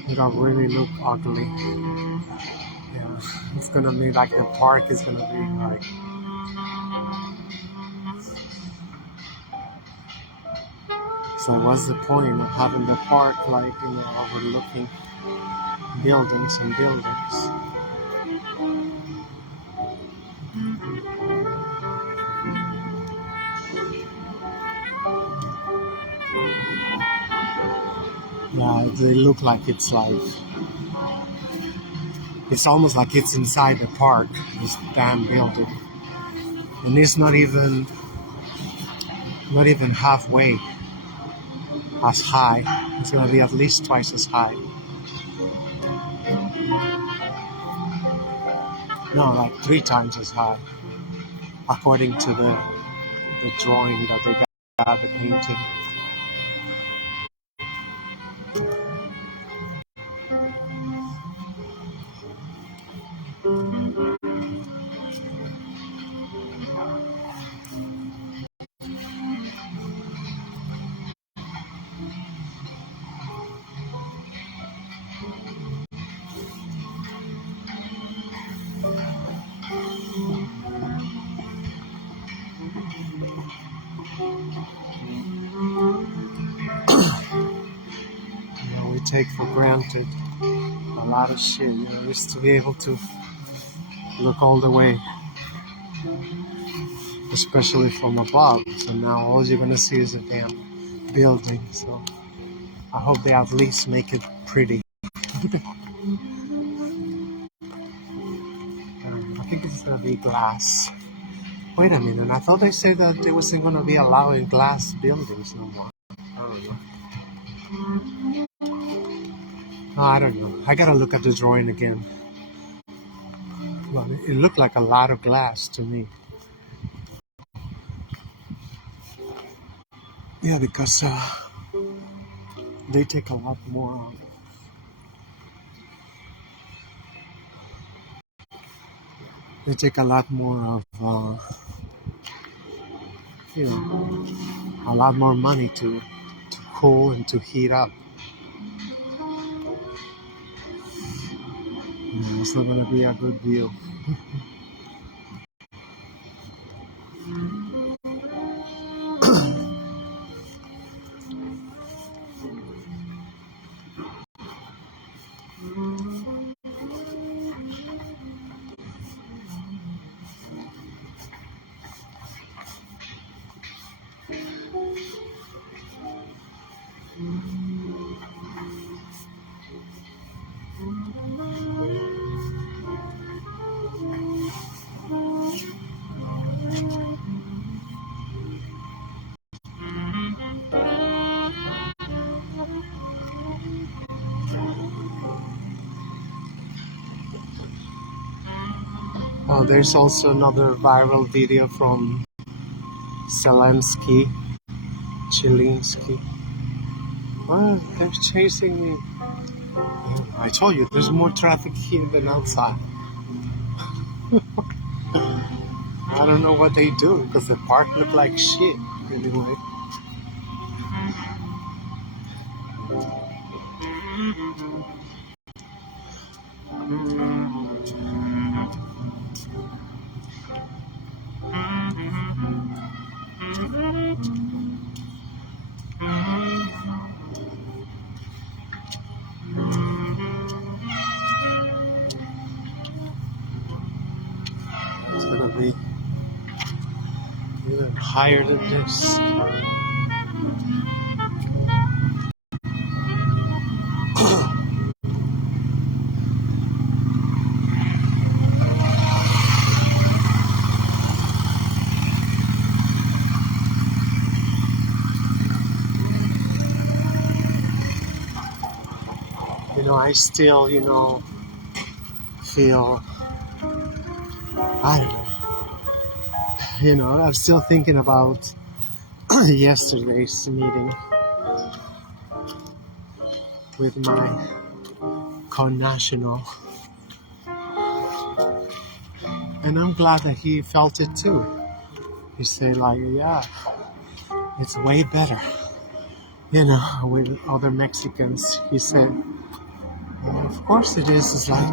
It'll really look ugly. Yeah, it's gonna be like the park is gonna be like. So what's the point of having the park like, overlooking buildings and buildings? Yeah, they look like it's almost like it's inside the park, this damn building. And it's not even halfway as high. It's gonna be at least twice as high. No, like 3 times as high, according to the drawing that they got, the painting. We take for granted a lot of shit, just to be able to look all the way, especially from above. So now all you're gonna see is a damn building. So I hope they at least make it pretty. I think it's gonna be glass. Wait a minute, I thought they said that they wasn't gonna be allowing glass buildings no more. I don't know. No, I don't know. I gotta look at the drawing again. Well, it looked like a lot of glass to me. Yeah, because they take a lot more. They take a lot more of, a lot more money to cool and to heat up. It's not gonna be a good deal. Oh, there's also another viral video from Chilinsky. Well, they're chasing me. I told you, there's more traffic here than outside. I don't know what they do because the park looked like shit. Anyway. It's gonna be even higher than this. I still, feel, I don't know, I'm still thinking about yesterday's meeting with my connational. And I'm glad that he felt it too. He said yeah, it's way better, with other Mexicans. He said, of course it is. It's like,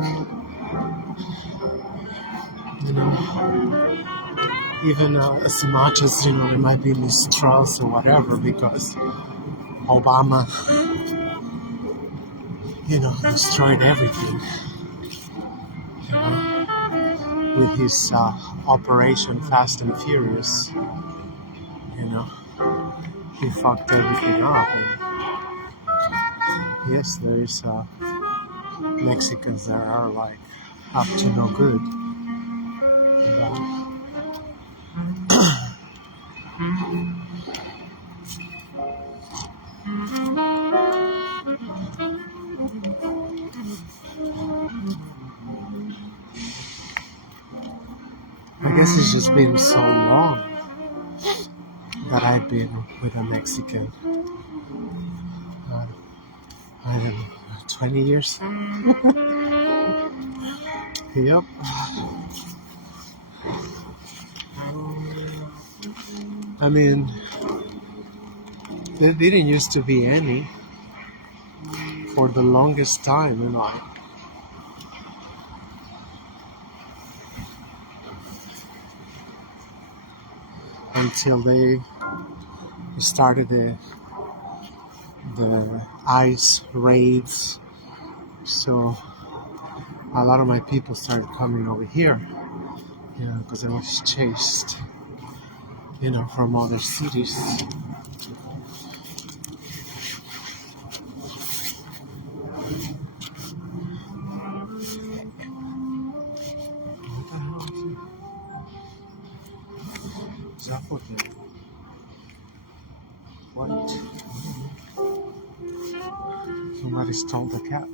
even as much as, there might be mistrust or whatever because Obama, destroyed everything, with his Operation Fast and Furious, he fucked everything up. And yes, there is Mexicans that are up to no good. I guess it's just been so long that I've been with a Mexican. I don't know, 20 years? Yep. I mean, there didn't used to be any for the longest time, until they started the ICE raids. So a lot of my people started coming over here, because I was chased, from other cities. What? Somebody stole the cat.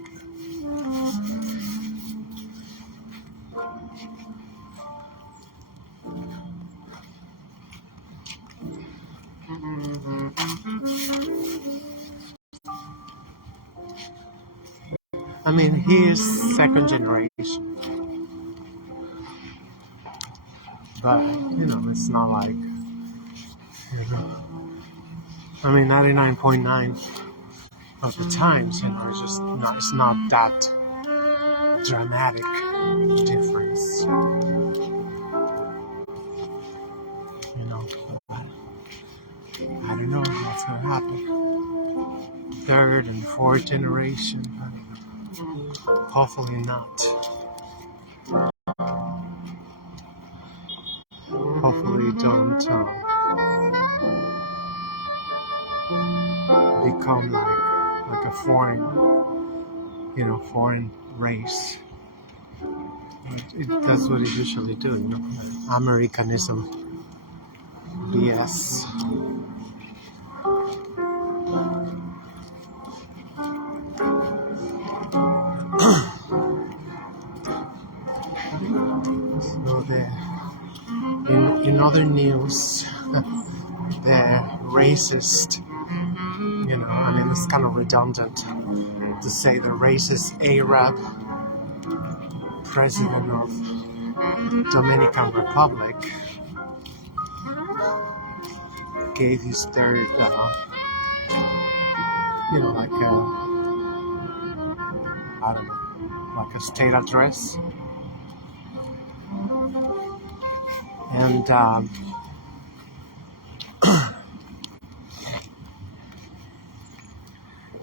I mean, he is second generation. But, it's not like, 99.9 of the times, it's not that dramatic difference. I don't know what's gonna happen. Third and fourth generation, I don't know. Hopefully not. Hopefully don't become like a foreign race. That's what it usually do, Americanism, BS. So in other news, the racist, I mean, it's kind of redundant to say the racist Arab president of Dominican Republic gave his third, like I don't know, like a state address, and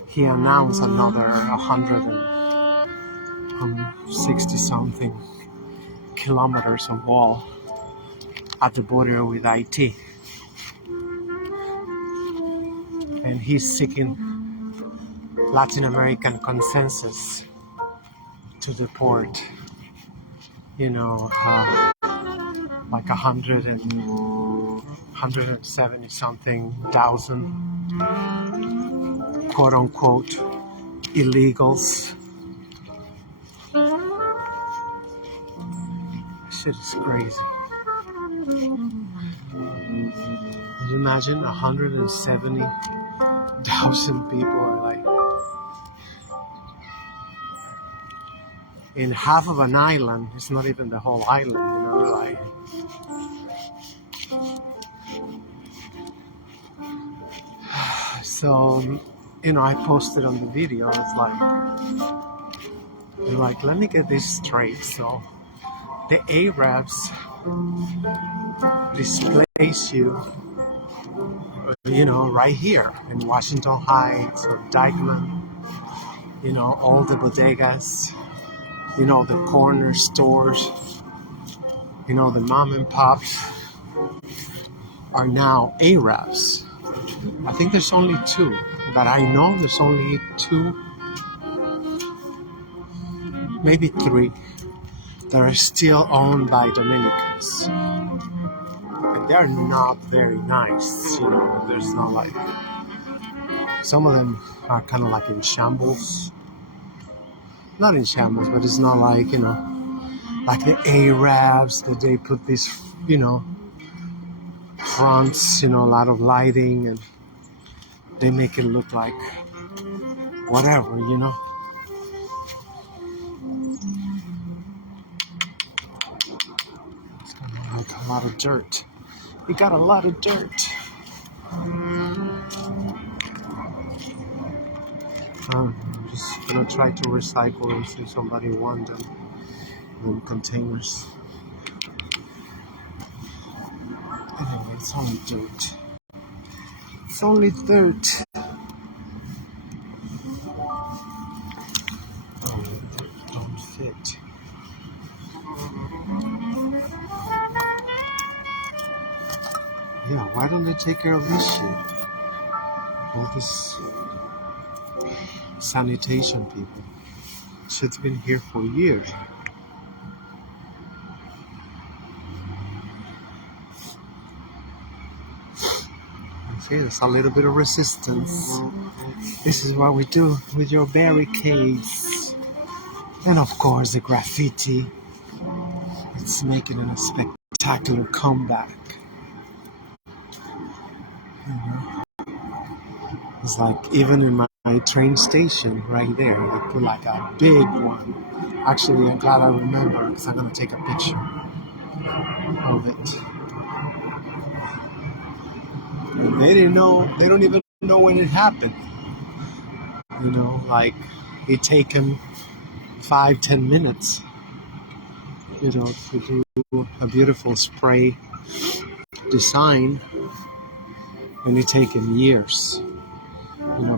he announced another 160 something kilometers of wall at the border with Haiti. And he's seeking Latin American consensus to deport, like 170 something thousand quote unquote illegals. Shit is crazy. Can you imagine 170,000 people are like in half of an island? It's not even the whole island, like. So, I posted on the video. It's like, let me get this straight. So, the Arabs displace you, right here in Washington Heights or Dykeman, all the bodegas, the corner stores, the mom and pops are now Arabs. I think there's only two that I know. There's only two, maybe three, that are still owned by Dominicans. And they're not very nice, there's not like, some of them are kind of like in shambles. Not in shambles, but it's not like, like the Arabs, that they put these, fronts, a lot of lighting, and they make it look like whatever, It's got like a lot of dirt. It got a lot of dirt. I'm just gonna try to recycle them since somebody won them in containers. Anyway, it's only dirt. It's only dirt. Oh, it don't fit. Yeah, why don't they take care of this shit? All this sanitation people. Shit's been here for years. There's a little bit of resistance. This is what we do with your barricades. And of course the graffiti. It's making a spectacular comeback. It's like even in my train station right there, they put like a big one. Actually, I'm glad I remember because I'm going to take a picture of it. They didn't know, they don't even know when it happened. Like it taken 5-10 minutes, to do a beautiful spray design, and it taken years.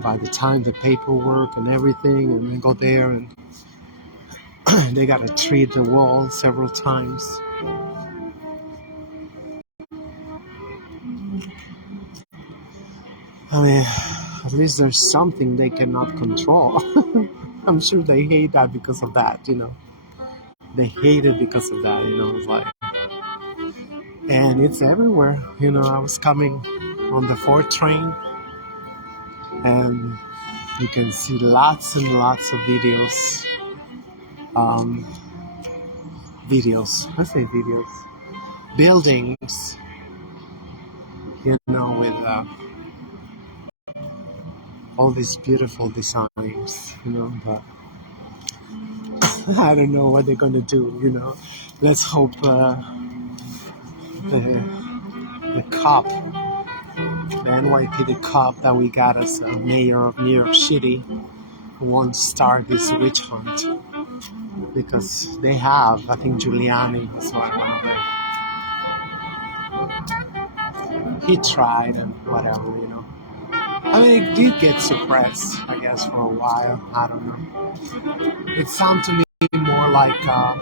By the time the paperwork and everything, and then go there and they got to treat the wall several times. I mean, at least there's something they cannot control. I'm sure they hate that because of that, They hate it because of that, It's like, and it's everywhere. I was coming on the 4 train, and you can see lots and lots of videos videos. I say videos. Buildings, with all these beautiful designs, but I don't know what they're gonna do. Let's hope the cop, the NYPD cop that we got as mayor of New York City, won't start this witch hunt, because they have. I think Giuliani was one of them. He tried and whatever. I mean, it did get suppressed, I guess, for a while. I don't know. It sounded to me more like a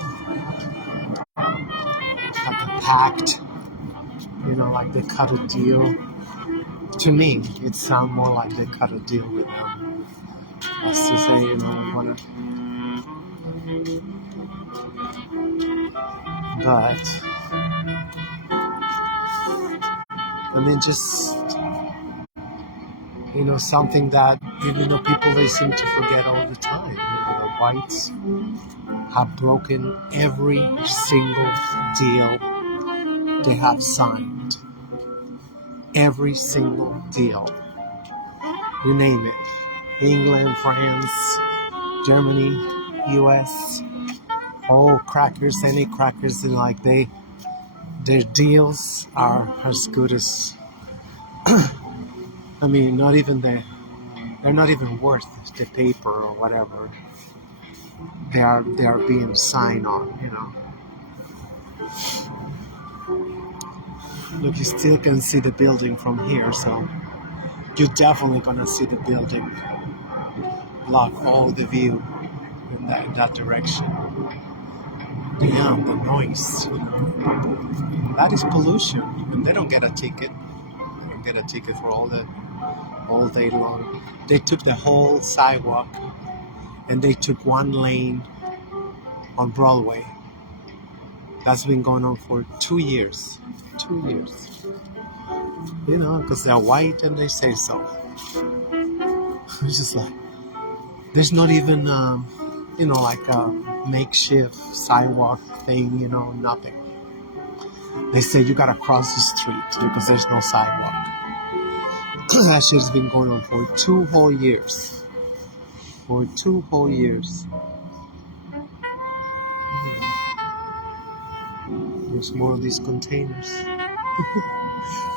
pact, like they cut a deal. To me, it sounded more like they cut a deal with them. As to say, we want to. But, I mean, just, something that, people, they seem to forget all the time. The whites have broken every single deal they have signed. Every single deal. You name it. England, France, Germany, US. Oh, crackers, any crackers, and like their deals are as good as, I mean, they're not even worth the paper or whatever they are being signed on, Look, you still can see the building from here, so you're definitely gonna see the building block all the view in that direction. Yeah, the noise, that is pollution, and they don't get a ticket. They don't get a ticket for all day long. They took the whole sidewalk, and they took one lane on Broadway. That's been going on for 2 years. 2 years. Because they're white and they say so. It's just like, there's not even, like a makeshift sidewalk thing, nothing. They say you gotta cross the street because there's no sidewalk. That shit's been going on for 2 whole years. For 2 whole years. There's more of these containers.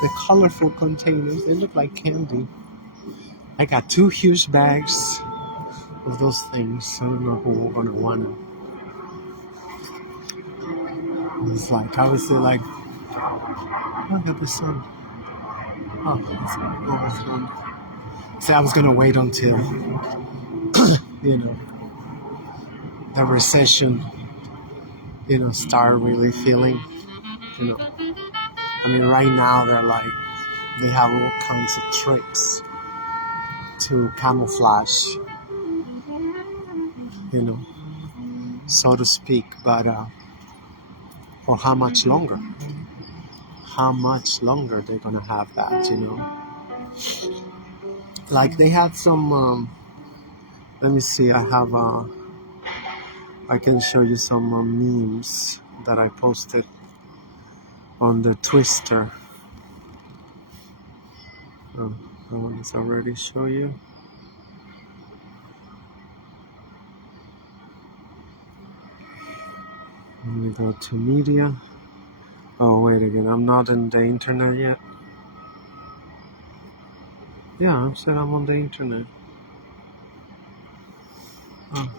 The colorful containers, they look like candy. I got 2 huge bags of those things. I don't know who we're gonna want them. It's like, obviously, like, look at the sun. Oh, it's almost done. See, I was gonna wait until, the recession, start really feeling, I mean, right now they have all kinds of tricks to camouflage, so to speak, but for how much longer? How much longer they're gonna have that, Like they had some, let me see, I can show you some memes that I posted on the Twister. Oh, I want to already show you. Let me go to media. Oh, wait again, I'm not on the internet yet. Yeah, I said I'm on the internet. Oh.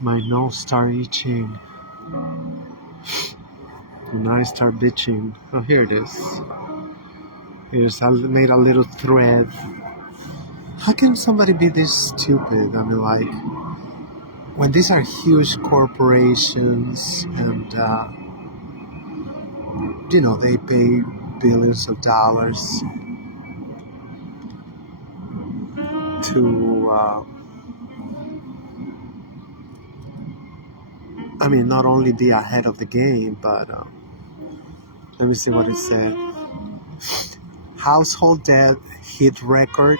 My nose started itching. And I start bitching. Oh, here it is. I made a little thread. How can somebody be this stupid? I mean, like, when these are huge corporations and, they pay billions of dollars to, I mean, not only be ahead of the game, but let me see what it said. Household debt hit record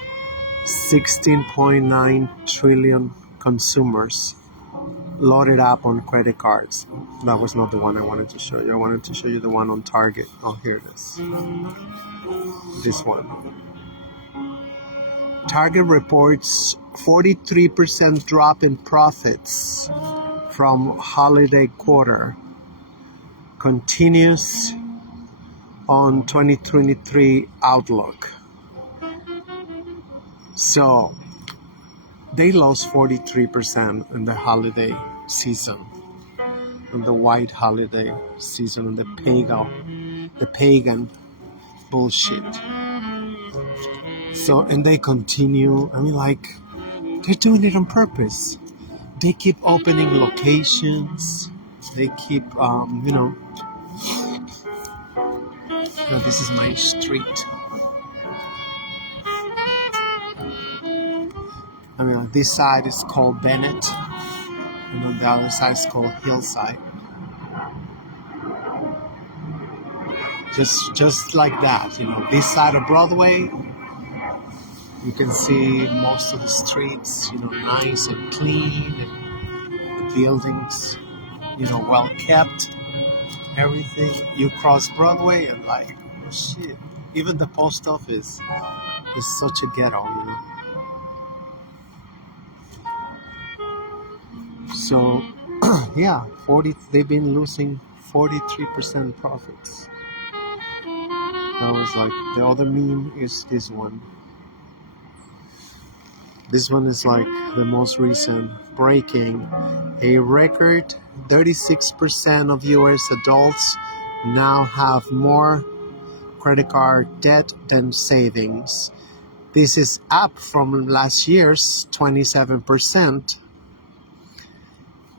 16.9 trillion consumers loaded up on credit cards. That was not the one I wanted to show you. I wanted to show you the one on Target. Oh, here it is. This one. Target reports 43% drop in profits from holiday quarter. Continues on 2023 outlook. So they lost 43% in the holiday season, in the white holiday season, in the pagan bullshit. So, and they continue. I mean, like, they're doing it on purpose. They keep opening locations. They keep, this is my street. I mean, this side is called Bennett, and on the other side is called Hillside. Just like that, this side of Broadway, you can see most of the streets, nice and clean, and the buildings, well kept, everything. You cross Broadway and like, oh shit. Even the post office is such a ghetto, So, yeah, they've been losing 43% profits. That was like, the other meme is this one. This one is like the most recent breaking. A record 36% of US adults now have more credit card debt than savings. This is up from last year's 27%.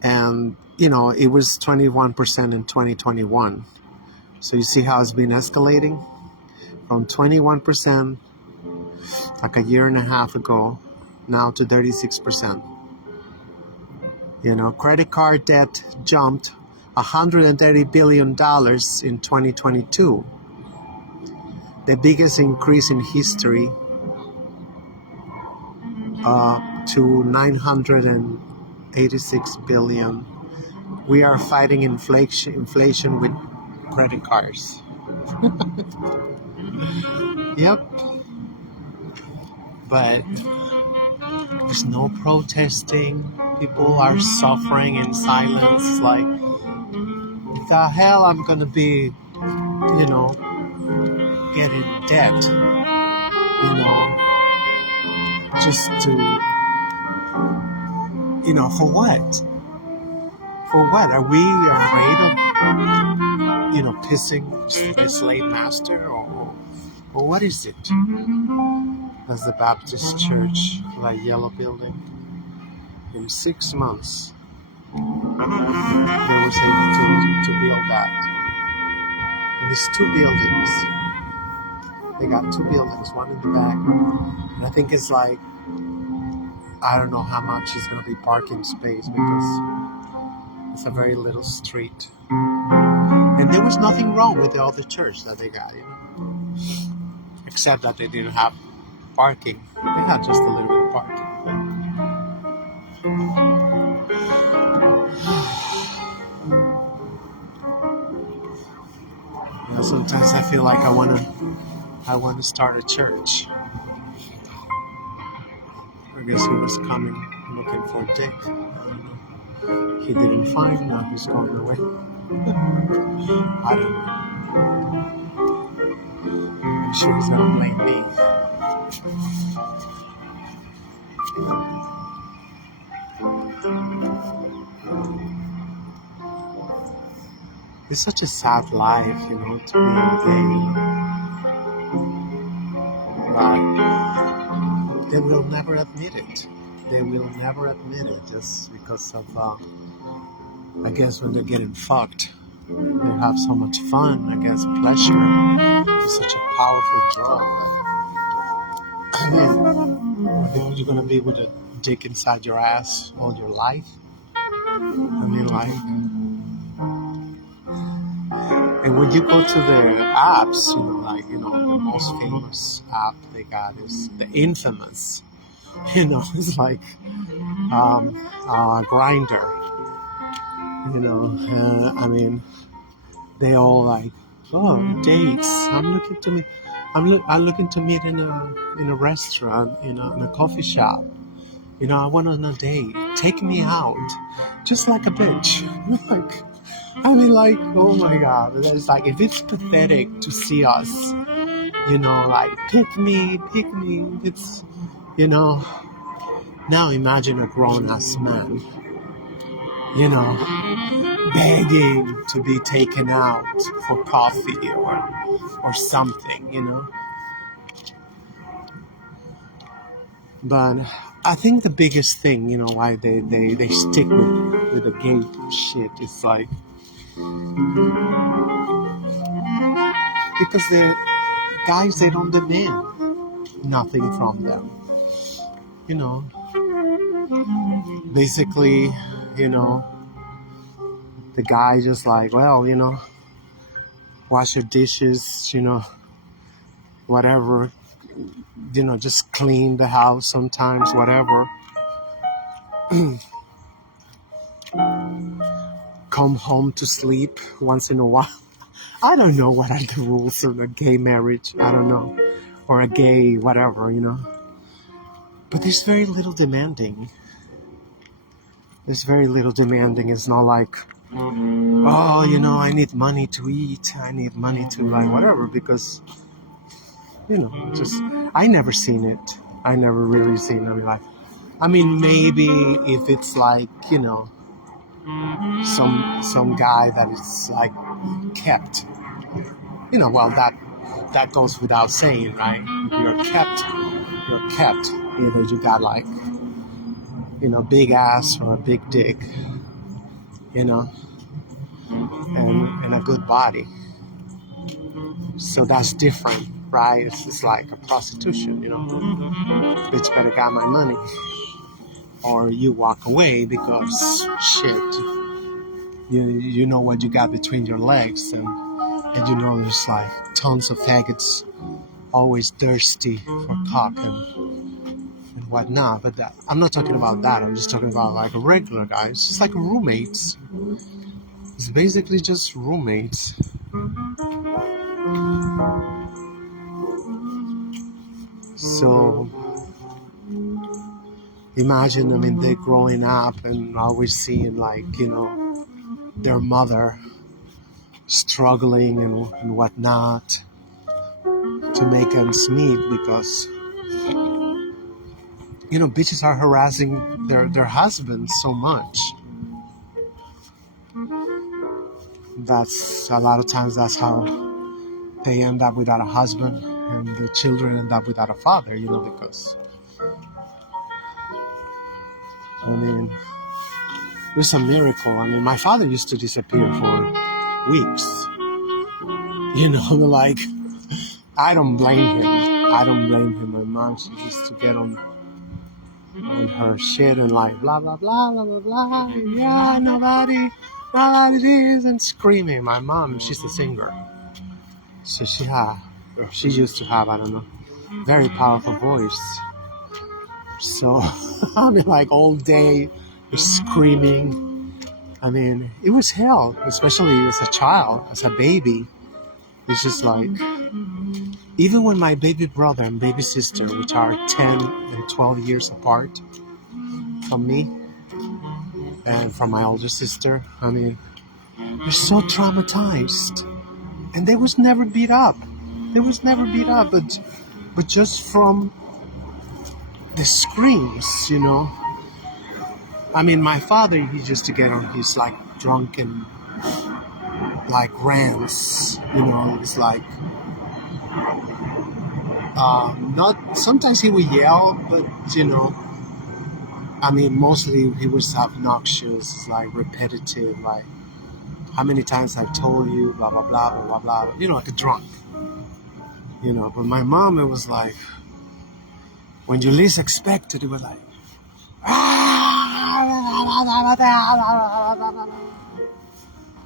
And, it was 21% in 2021. So you see how it's been escalating? From 21% like a year and a half ago, now to 36%. Credit card debt jumped $130 billion in 2022. The biggest increase in history to 986 billion. We are fighting inflation with credit cards. Yep. But there's no protesting. People are suffering in silence. Like, the hell I'm gonna be, getting debt, just to, for what? For what? Are we afraid of, pissing the slave master, or what is it? That's the Baptist church, that yellow building. In 6 months, they was able to build that. And there's 2 buildings. They got 2 buildings, one in the back. And I think it's like, I don't know how much is going to be parking space, because it's a very little street. And there was nothing wrong with the other church that they got, except that they didn't have parking. They had just a little bit of parking. Sometimes I feel like I want to start a church. I guess he was coming looking for Dick. He didn't find. Now he's going away. I don't know. I'm sure he's gonna blame me. It's such a sad life, to be gay. But they will never admit it. They will never admit it, just because of, I guess when they're getting fucked, they have so much fun. I guess pleasure is such a powerful drug. But you're gonna be with a dick inside your ass all your life. I mean, like. And when you go to the apps, the most famous app they got is the Infamous. It's like Grindr. You know, I mean, they all like, oh, dates. I'm looking to meet in a restaurant, in a coffee shop. You know, I went on a date. Take me out, just like a bitch. Like, I mean, like, oh my God. It's like, if it's pathetic to see us, you know, like, pick me. It's, you know, now imagine a grown-ass man, you know, begging to be taken out for coffee or something, you know. But I think the biggest thing, you know, why they stick with the gay shit is like, because the guys, they don't demand nothing from them. You know, basically, you know, the guy just like, well, you know, wash your dishes, you know, whatever, you know, just clean the house sometimes, whatever. Come home to sleep once in a while. I don't know what are the rules of a gay marriage. I don't know. Or a gay whatever, you know. But there's very little demanding. There's very little demanding. It's not like, oh, you know, I need money to eat. I need money to like whatever, because, you know, just, I never seen it. I never really seen it. Like, I mean, maybe if it's like, you know, some guy that is like kept, you know, well, that goes without saying, right? If you're kept. Either you got like, you know, big ass or a big dick, you know, and a good body. So that's different, right? It's like a prostitution, you know. Bitch better got my money, or you walk away because shit, you know what you got between your legs, and you know there's like tons of faggots always thirsty for cock and whatnot. But I'm not talking about that. I'm just talking about like a regular guy. It's just like roommates. It's basically just roommates. So imagine, I mean, they're growing up and always seeing like, you know, their mother struggling and whatnot to make ends meet, because, you know, bitches are harassing their husbands so much. That's a lot of times that's how they end up without a husband, and the children end up without a father, you know, because, I mean, it's a miracle. I mean, my father used to disappear for weeks, you know, like, I don't blame him. My mom, she used to get on her shit and like, blah, blah, blah, blah, blah, blah, yeah, nobody is, and screaming. My mom, she's a singer. So she used to have, I don't know, very powerful voice. So, I mean, like all day, screaming. I mean, it was hell, especially as a child, as a baby. It's just like, even when my baby brother and baby sister, which are 10 and 12 years apart from me and from my older sister, I mean, they're so traumatized. And they was never beat up. But just from the screams, you know. I mean, my father, he used to get on his like drunken like rants, you know. It's like not, sometimes he would yell, but you know, I mean, mostly he was obnoxious, like repetitive, like, how many times I've told you, blah blah blah blah blah blah, you know, like a drunk, you know. But my mom, it was like, when you least expect it, it was like,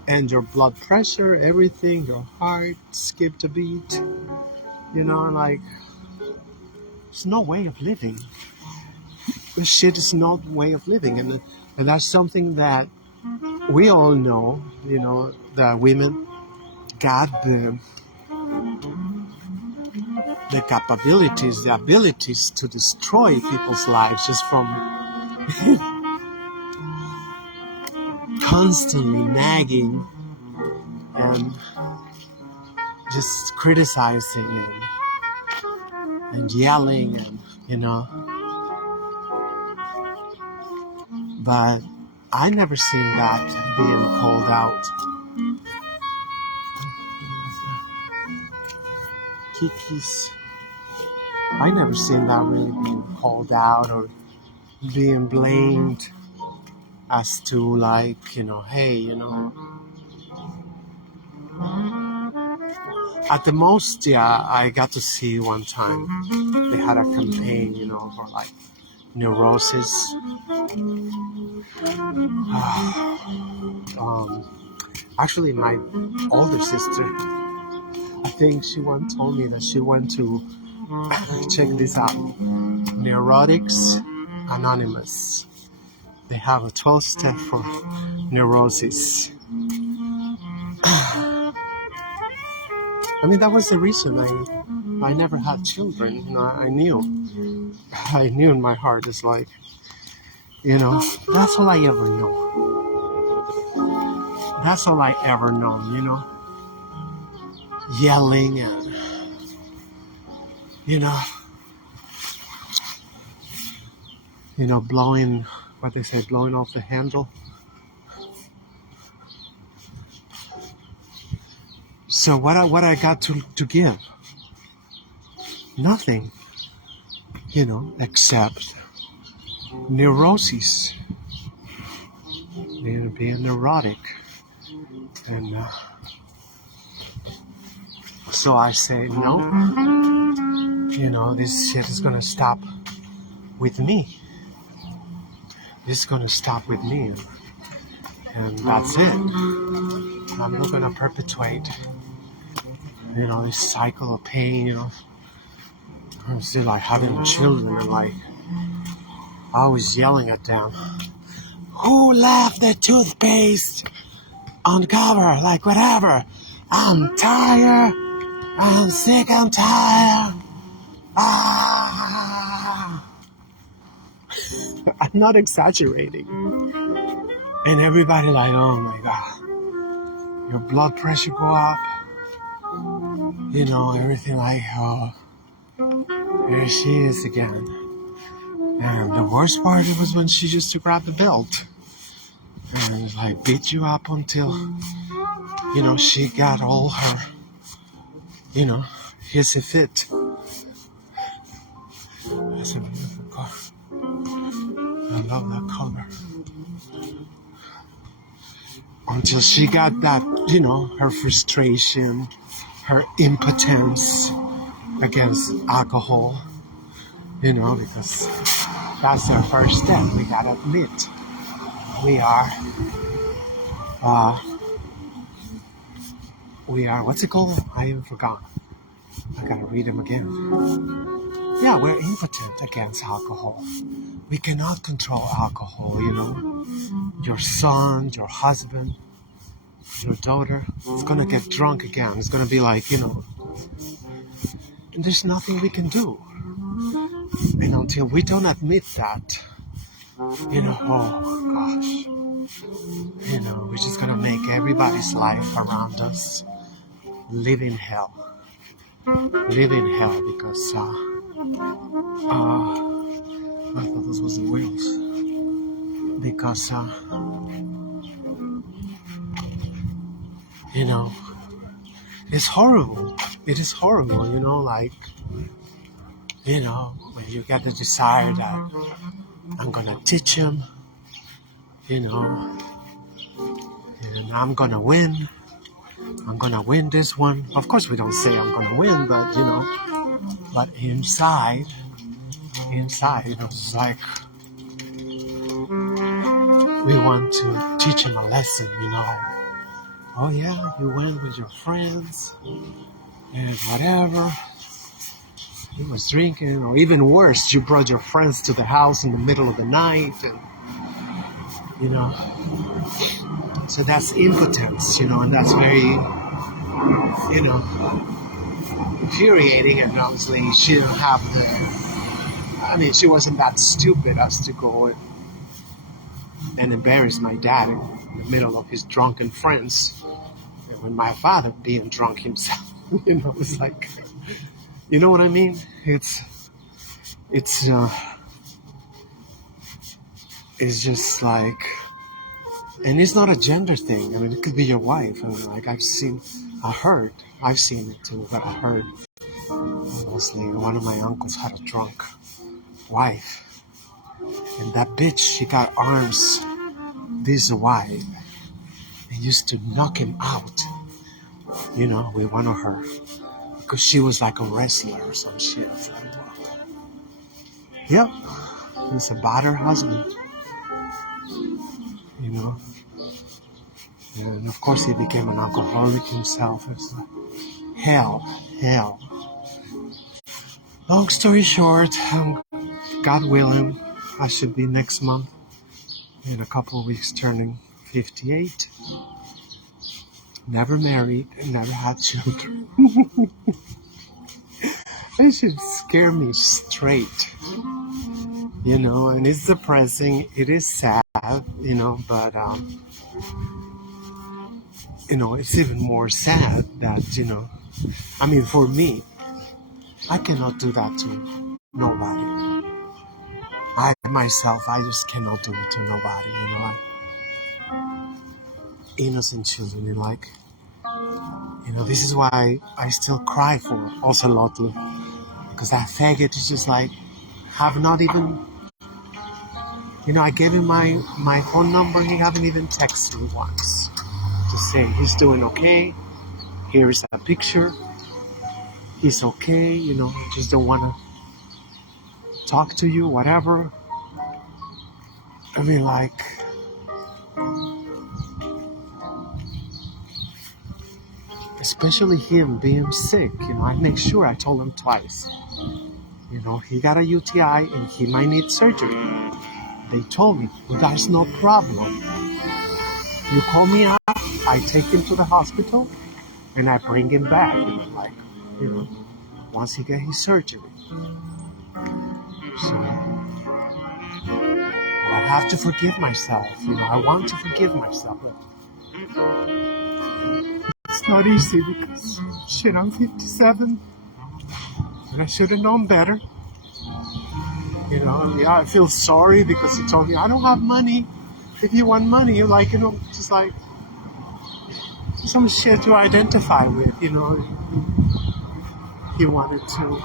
and your blood pressure, everything, your heart skipped a beat, you know, like, it's no way of living. This shit is not way of living, and that's something that we all know, that women got the capabilities, the abilities to destroy people's lives just from constantly nagging and just criticizing and yelling and but I never seen that being called out. Kiki's, I never seen that really being called out or being blamed as to like, hey, at the most, yeah, I got to see one time they had a campaign, for like neurosis. Actually, my older sister, I think she once told me that she went to check this out. Neurotics Anonymous. They have a 12-step for neurosis. I mean, that was the reason I never had children. I knew in my heart, it's like, that's all I ever know. That's all I ever known, yelling and, blowing, what they say, blowing off the handle. So what I got to give? Nothing, except neuroses, being neurotic. And so I say, no, this shit is gonna stop with me. This is gonna stop with me, and that's it. I'm not gonna perpetuate, this cycle of pain, I'm still like having children and like always yelling at them. Who left the toothpaste on cover? Like whatever. I'm tired. I'm sick. I'm tired. I'm not exaggerating. And everybody like, oh my God, your blood pressure go up. Everything like, oh, there she is again. And the worst part was when she used to grab the belt and like beat you up until, she got all her, hissy fit. That's a beautiful car. I love that color. Until she got that, her frustration, her impotence against alcohol, because that's our first step. We gotta admit we are, what's it called? I even forgot. I gotta read them again. Yeah, we're impotent against alcohol. We cannot control alcohol, Your son, your husband, your daughter, is gonna get drunk again. It's gonna be like, and there's nothing we can do. And until we don't admit that, oh gosh, we're just gonna make everybody's life around us live in hell. Live in hell because, I thought this was the wheels. Because, it's horrible. It is horrible, like, when you get the desire that I'm gonna teach him, and I'm gonna win. I'm gonna win this one. Of course, we don't say I'm gonna win, but but inside, it's like we want to teach him a lesson, Oh yeah, you went with your friends and whatever. He was drinking, or even worse, you brought your friends to the house in the middle of the night, and you know. So that's impotence, you know, and that's very, you know, infuriating. And obviously, she didn't have I mean, she wasn't that stupid as to go and embarrass my dad in the middle of his drunken friends. And when my father being drunk himself, you know, it's like, you know what I mean? It's just like, and it's not a gender thing. I mean, it could be your wife. I mean, like I've seen it too, but I heard, honestly, one of my uncles had a drunk wife. And that bitch, she got arms this wide. They used to knock him out, you know, with one of her. Because she was like a wrestler or some shit. It's like, wow. Yep. It's about her husband. You know. And of course he became an alcoholic himself. It's like hell. Long story short, God willing, I should be next month in a couple of weeks turning 58. Never married and never had children. It should scare me straight. You know, and it's depressing. It is sad, you know, but you know, it's even more sad that, you know, I mean, for me, I cannot do that to nobody. I myself, I just cannot do it to nobody, you know. Innocent children, you know, like, you know, this is why I still cry for Ocelotl, because that faggot is just like, have not even, you know, I gave him my phone number, he haven't even texted me once to say he's doing okay, here's a picture, he's okay, you know, just don't want to talk to you, whatever. I mean, like, especially him being sick, you know, I make sure I told him twice, you know, he got a UTI and he might need surgery. They told me, well, that's no problem. You call me up, I take him to the hospital, and I bring him back, you know, like, you know, once he gets his surgery. So, I have to forgive myself, you know, I want to forgive myself, but it's not easy because, shit, I'm 57, and I should have known better. You know, yeah, I feel sorry because he told me, I don't have money. If you want money, you're like, you know, just like some shit to identify with, you know. He wanted to,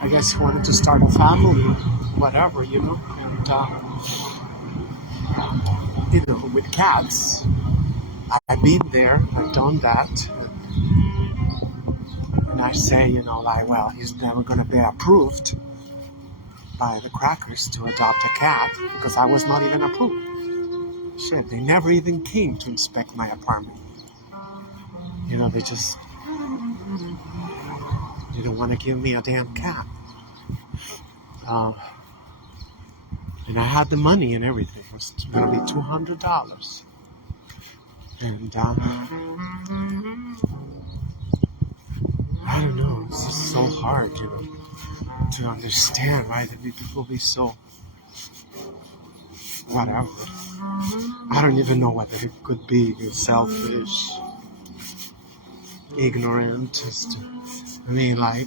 I guess he wanted to start a family, whatever, you know. And, you know, with cats, I've been there, I've done that. And I say, you know, like, well, he's never going to be approved by the crackers to adopt a cat because I was not even approved. Shit, they never even came to inspect my apartment. You know, they just didn't want to give me a damn cat. And I had the money and everything. It was going to be $200. And I don't know, it's just so hard, you know, to understand why the people be so whatever. I don't even know whether it could be selfish, ignorant, just, I mean, like,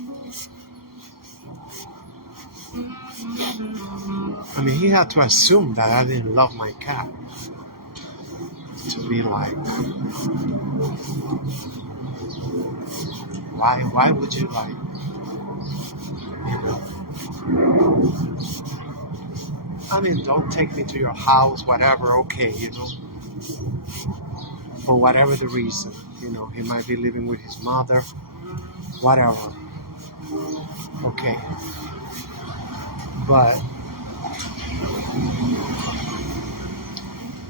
I mean, he had to assume that I didn't love my cat. To be like, why would you, like, you know, I mean, don't take me to your house, whatever, okay, you know, for whatever the reason, you know, he might be living with his mother, whatever, okay, but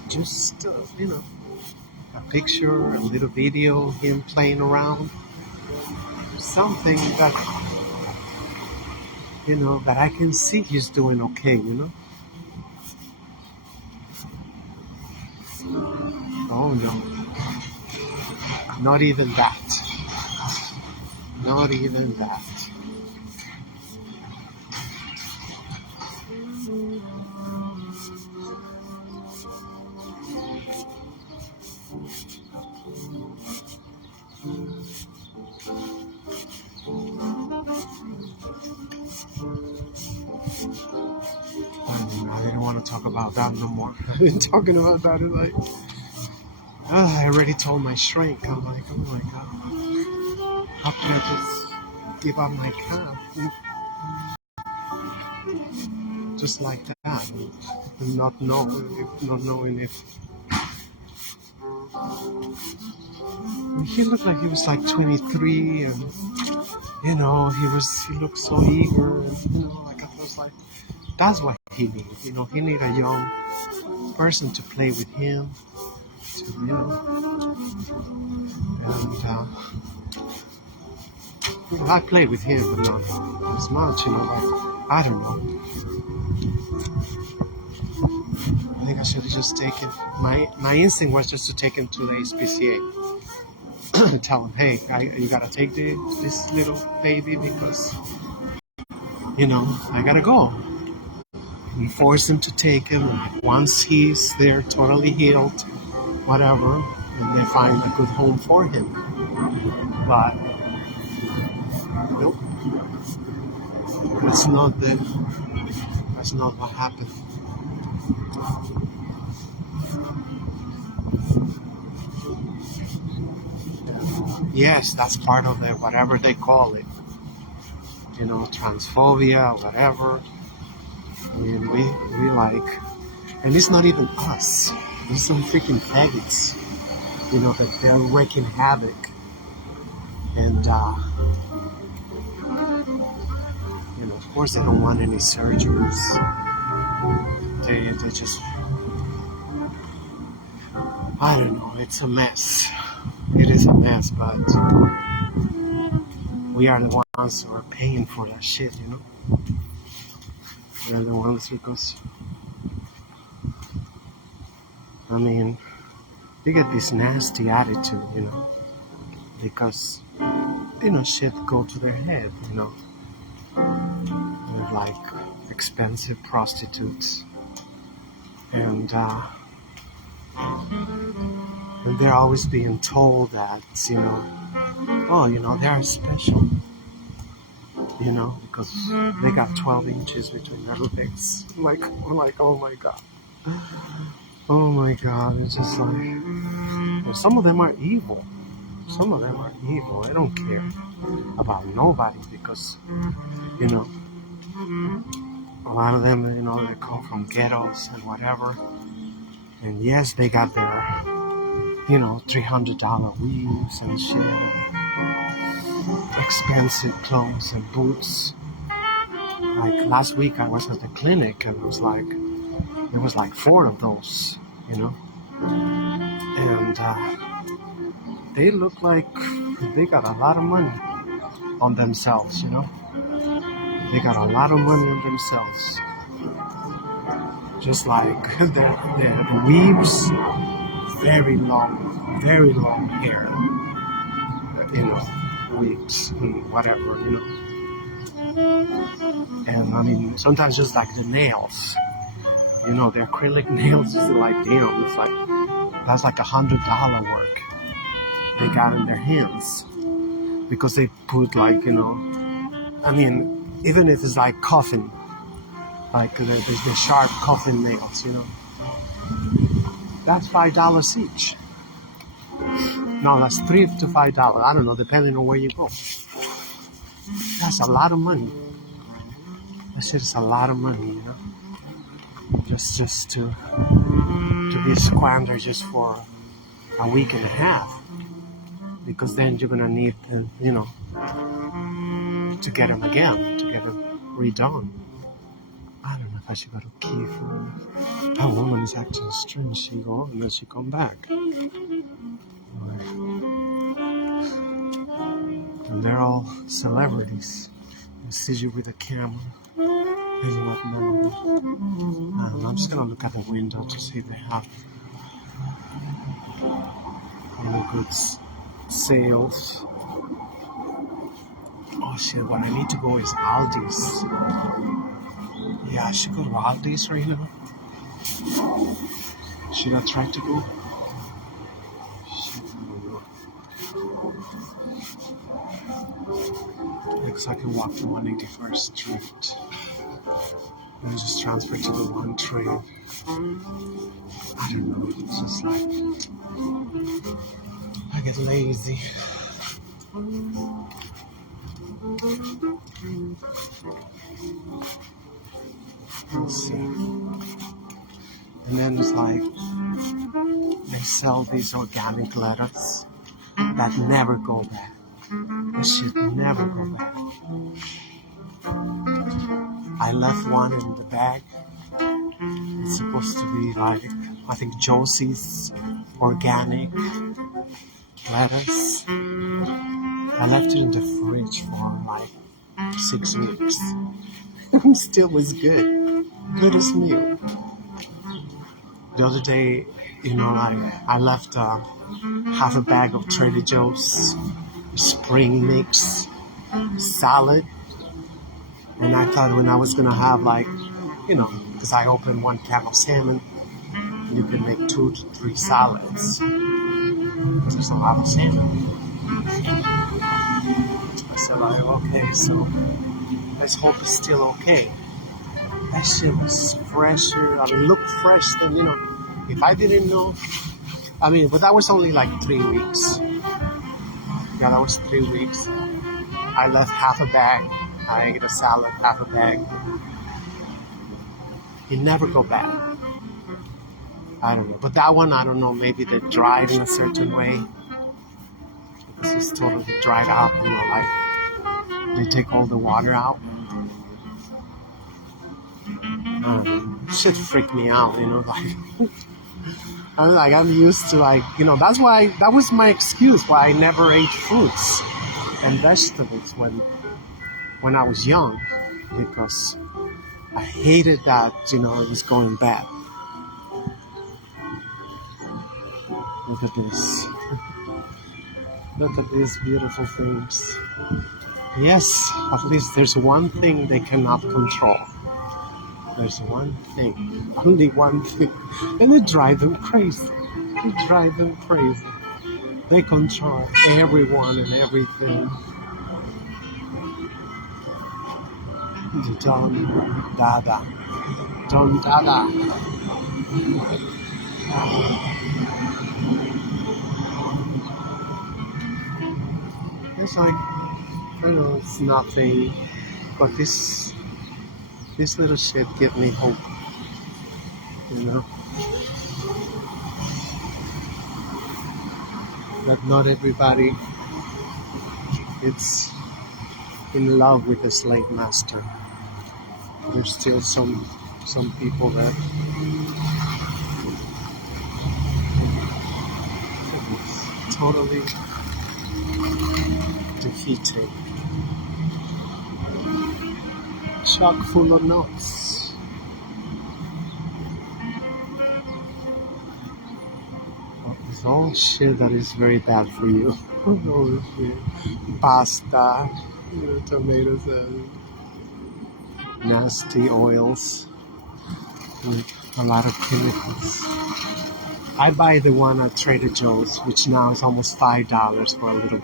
just, you know, a picture, a little video, him playing around, something that, you know, that I can see he's doing okay, you know. Oh no. Not even that. Not even that. I didn't want to talk about that no more. I've been talking about that in like, I already told my shrink. I'm like, oh my god, how can I just give up my cat just like that, and not knowing if he looked like he was like 23, and he looked so eager, and like I was like, that's what he needs. He need a young person to play with him, and I played with him, but not as much, like, I don't know. I think I should have just taken, my instinct was just to take him to the SPCA. Tell him, hey, you gotta take this little baby because, I gotta go. We force him to take him, and once he's there totally healed, whatever, and they find a good home for him. But nope, that's not what happened. Yes, that's part of the whatever they call it, transphobia, whatever. I mean, we like, and it's not even us. There's some freaking faggots, that they're wreaking havoc, and of course they don't want any surgeries. They just, I don't know. It's a mess. It is a mess, but we are the ones who are paying for that shit, We are the ones because, I mean, they get this nasty attitude, because, shit go to their head, They're like expensive prostitutes, and they're always being told that, they're special, because they got 12 inches between their legs. Like, oh my god. Oh my god, it's just like, some of them are evil. Some of them are evil. They don't care about nobody because, a lot of them, they come from ghettos and whatever. And yes, they got their, $300 weaves and shit, and expensive clothes and boots. Like last week I was at the clinic and there was like 4 of those, and they look like they got a lot of money on themselves, They got a lot of money on themselves. Just like the weaves, very long hair, weaves, whatever, And I mean, sometimes just like the nails, the acrylic nails is like, damn, it's like, that's like $100 work they got in their hands. Because they put like, I mean, even if it's like coffin, like the sharp coffin nails, that's $5 each. No, that's $3 to $5. I don't know, depending on where you go. That's a lot of money. That shit is a lot of money, Just to be squandered just for a week and a half. Because then you're gonna need, to get them again, to get them redone. I don't know if I should go to Kiev. That woman is acting strange. She go and then she come back. And they're all celebrities. They see you with a camera. And you're like, no. I'm just gonna look at the window to see if they have on the goods sales. Oh shit, what I need to go is Aldi's. Yeah, I should go to Aldi's right now. Should I try to go? Shit, I don't know. Because I can walk to 181st Street. And just transfer to the one train. I don't know, it's just like I get lazy. Let's see. And then it's like they sell these organic lettuce that never go bad. They should never go bad. I left one in the bag. It's supposed to be like, I think Josie's organic lettuce. I left it in the fridge for like 6 weeks. It still was good. Good as new. The other day, like I left half a bag of Trader Joe's spring mix salad. And I thought when I was gonna have because I opened one can of salmon, you can make 2 to 3 salads. There's a lot of salmon. I said, okay, so let's hope it's still okay. That shit was fresher. I mean, looked fresh than, if I didn't know. But that was only like 3 weeks. Yeah, that was 3 weeks. I left half a bag. I ate a salad, half a bag. It never go bad. I don't know. But that one, I don't know. Maybe they dried in a certain way. Because it's totally dried out. Like they take all the water out. Shit freaked me out, like I'm used to that's why that was my excuse why I never ate fruits and vegetables when I was young, because I hated that it was going bad. Look at this. Look at these beautiful things. Yes, at least there's one thing they cannot control. There's one thing, only one thing, and it drives them crazy. They control everyone and everything. Don Dada. It's like, it's nothing, but this little shit give me hope, that not everybody is in love with the slave master. There's still some people that totally defeated. Chock full of nuts. It's all shit that is very bad for you. All this shit. Pasta, tomatoes, nasty oils, with a lot of chemicals. I buy the one at Trader Joe's, which now is almost $5 for a little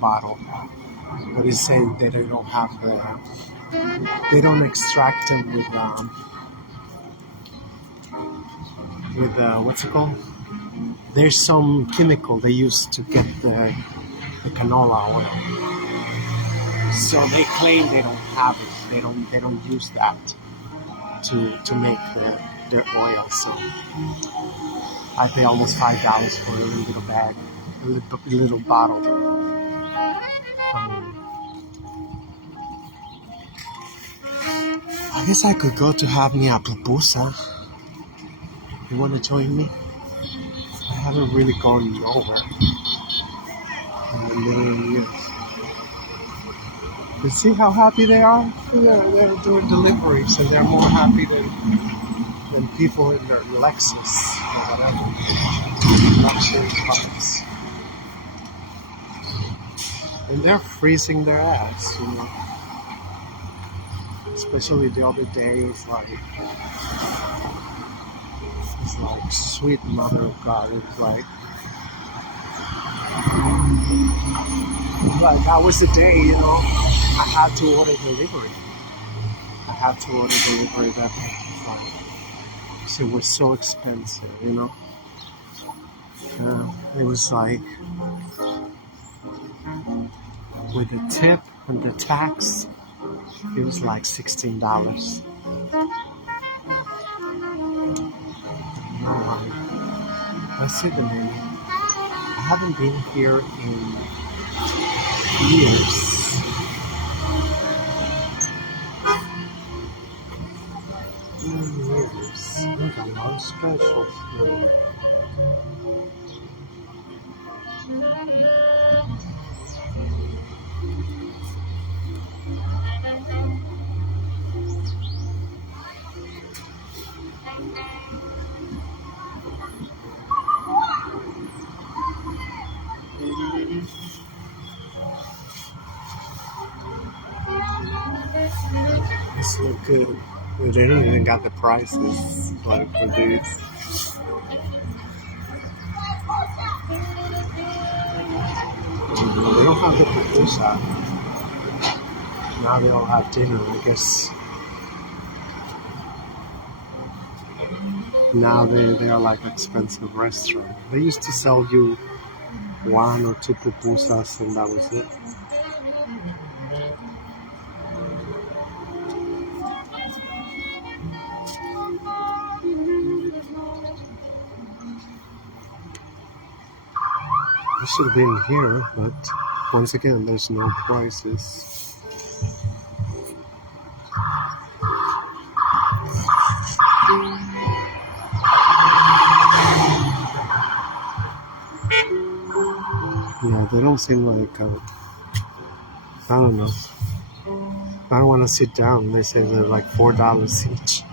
bottle. But it's saying that they don't have they don't extract them with what's it called? There's some chemical they use to get the canola oil. So they claim they don't have it. They don't use that to make their oil. So I pay almost $5 for a little bag, a little bottle. I guess I could go to have me a pupusa. You want to join me? I haven't really gone nowhere in a million years. You see how happy they are? They're doing deliveries, and they're more happy than people in their Lexus or whatever. Luxury cars. And they're freezing their ass, you know. Especially the other day, it's like sweet mother of God. It's like that was the day, you know, I had to order delivery. That day. It's like, so it was so expensive, you know. It was like with the tip and the tax, it was like $16. Let's see the menu. I haven't been here in years. There's a lot of specials here. This look good. They didn't even got the prices like for these. They don't have the pupusa. Now they all have dinner, I guess. Now they are like expensive restaurant. They used to sell you 1 or 2 pupusas and that was it. I should have been here, but once again, there's no prices. Yeah, they don't seem like, I don't know. I don't want to sit down. They say they're like $4 each,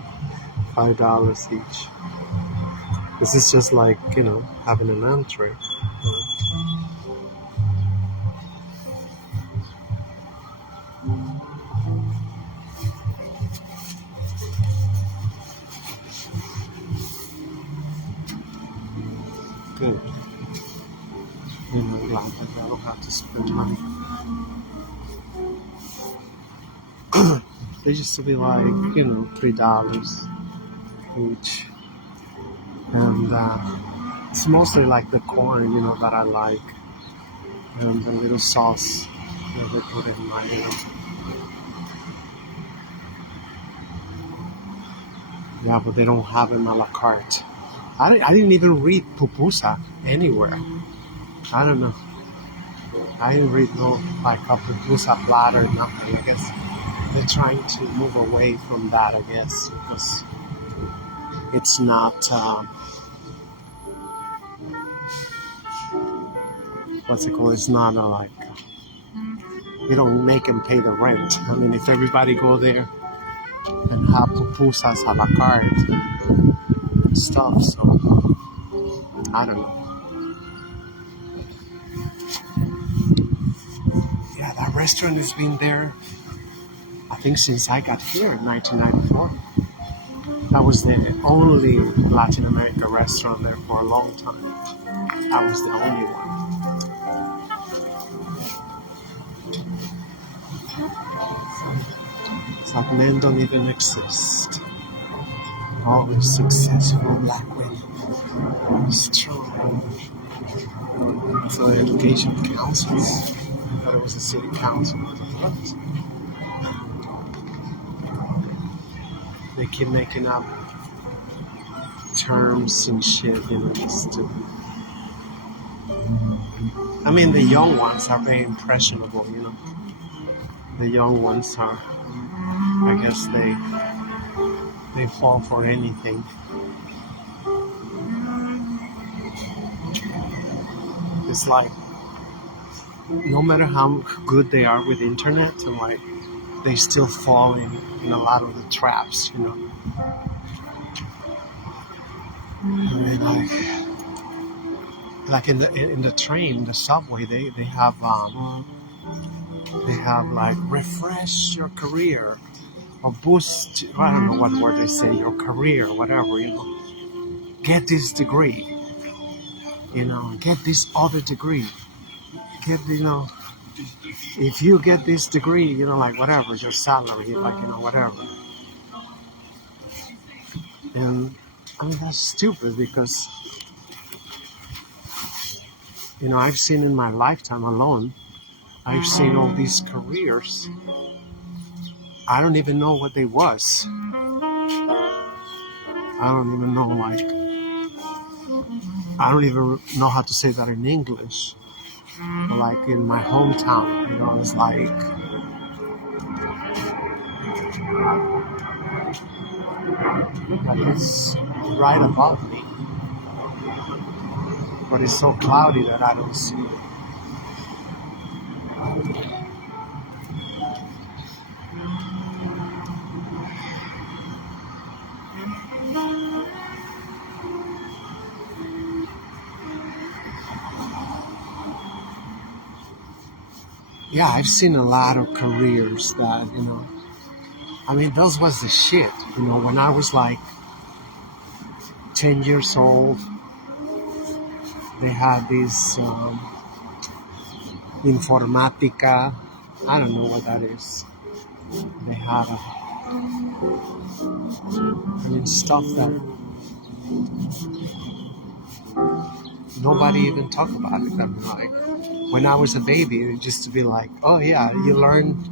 $5 each. This is just like, you know, having an entree. Good. You know, glad that I don't have to spend money. They used to be like, you know, $3 each. And it's mostly like the corn, you know, that I like. And the little sauce that they put in my, you know. Yeah, but they don't have them a la carte. I didn't even read pupusa anywhere. I don't know. I didn't read no like a pupusa platter, nothing. I guess they're trying to move away from that, I guess, because it's not, what's it called? It's not like, you don't make them pay the rent. I mean, if everybody go there and have pupusas a la carte and stuff, so I don't know. Yeah, that restaurant has been there, I think, since I got here in 1994. That was the only Latin American restaurant there for a long time. That was the only one. It's like men don't even exist. Always successful black women. Strong. So the education councils. I thought it was a city council. They keep making up terms and shit, you know, it's stupid. I mean, the young ones are very impressionable, you know. The young ones are, I guess they fall for anything. It's like, no matter how good they are with internet, and like, they still fall in a lot of the traps, you know. I mean, like in the train, the subway, they have They have like refresh your career or boost, I don't know what word they say, your career, whatever, Get this degree, get this other degree. If you get this degree, like whatever, your salary, like, whatever. And I mean, that's stupid because, I've seen in my lifetime alone, I've seen all these careers. I don't even know what they was. I don't even know, I don't even know how to say that in English. But like in my hometown, it's like, it's right above me. But it's so cloudy that I don't see it. Yeah, I've seen a lot of careers that, I mean, those was the shit, when I was like 10 years old, they had this informatica, I don't know what that is. They had, stuff that nobody even talked about it. I mean, like, when I was a baby, it used to be like, oh yeah, you learn,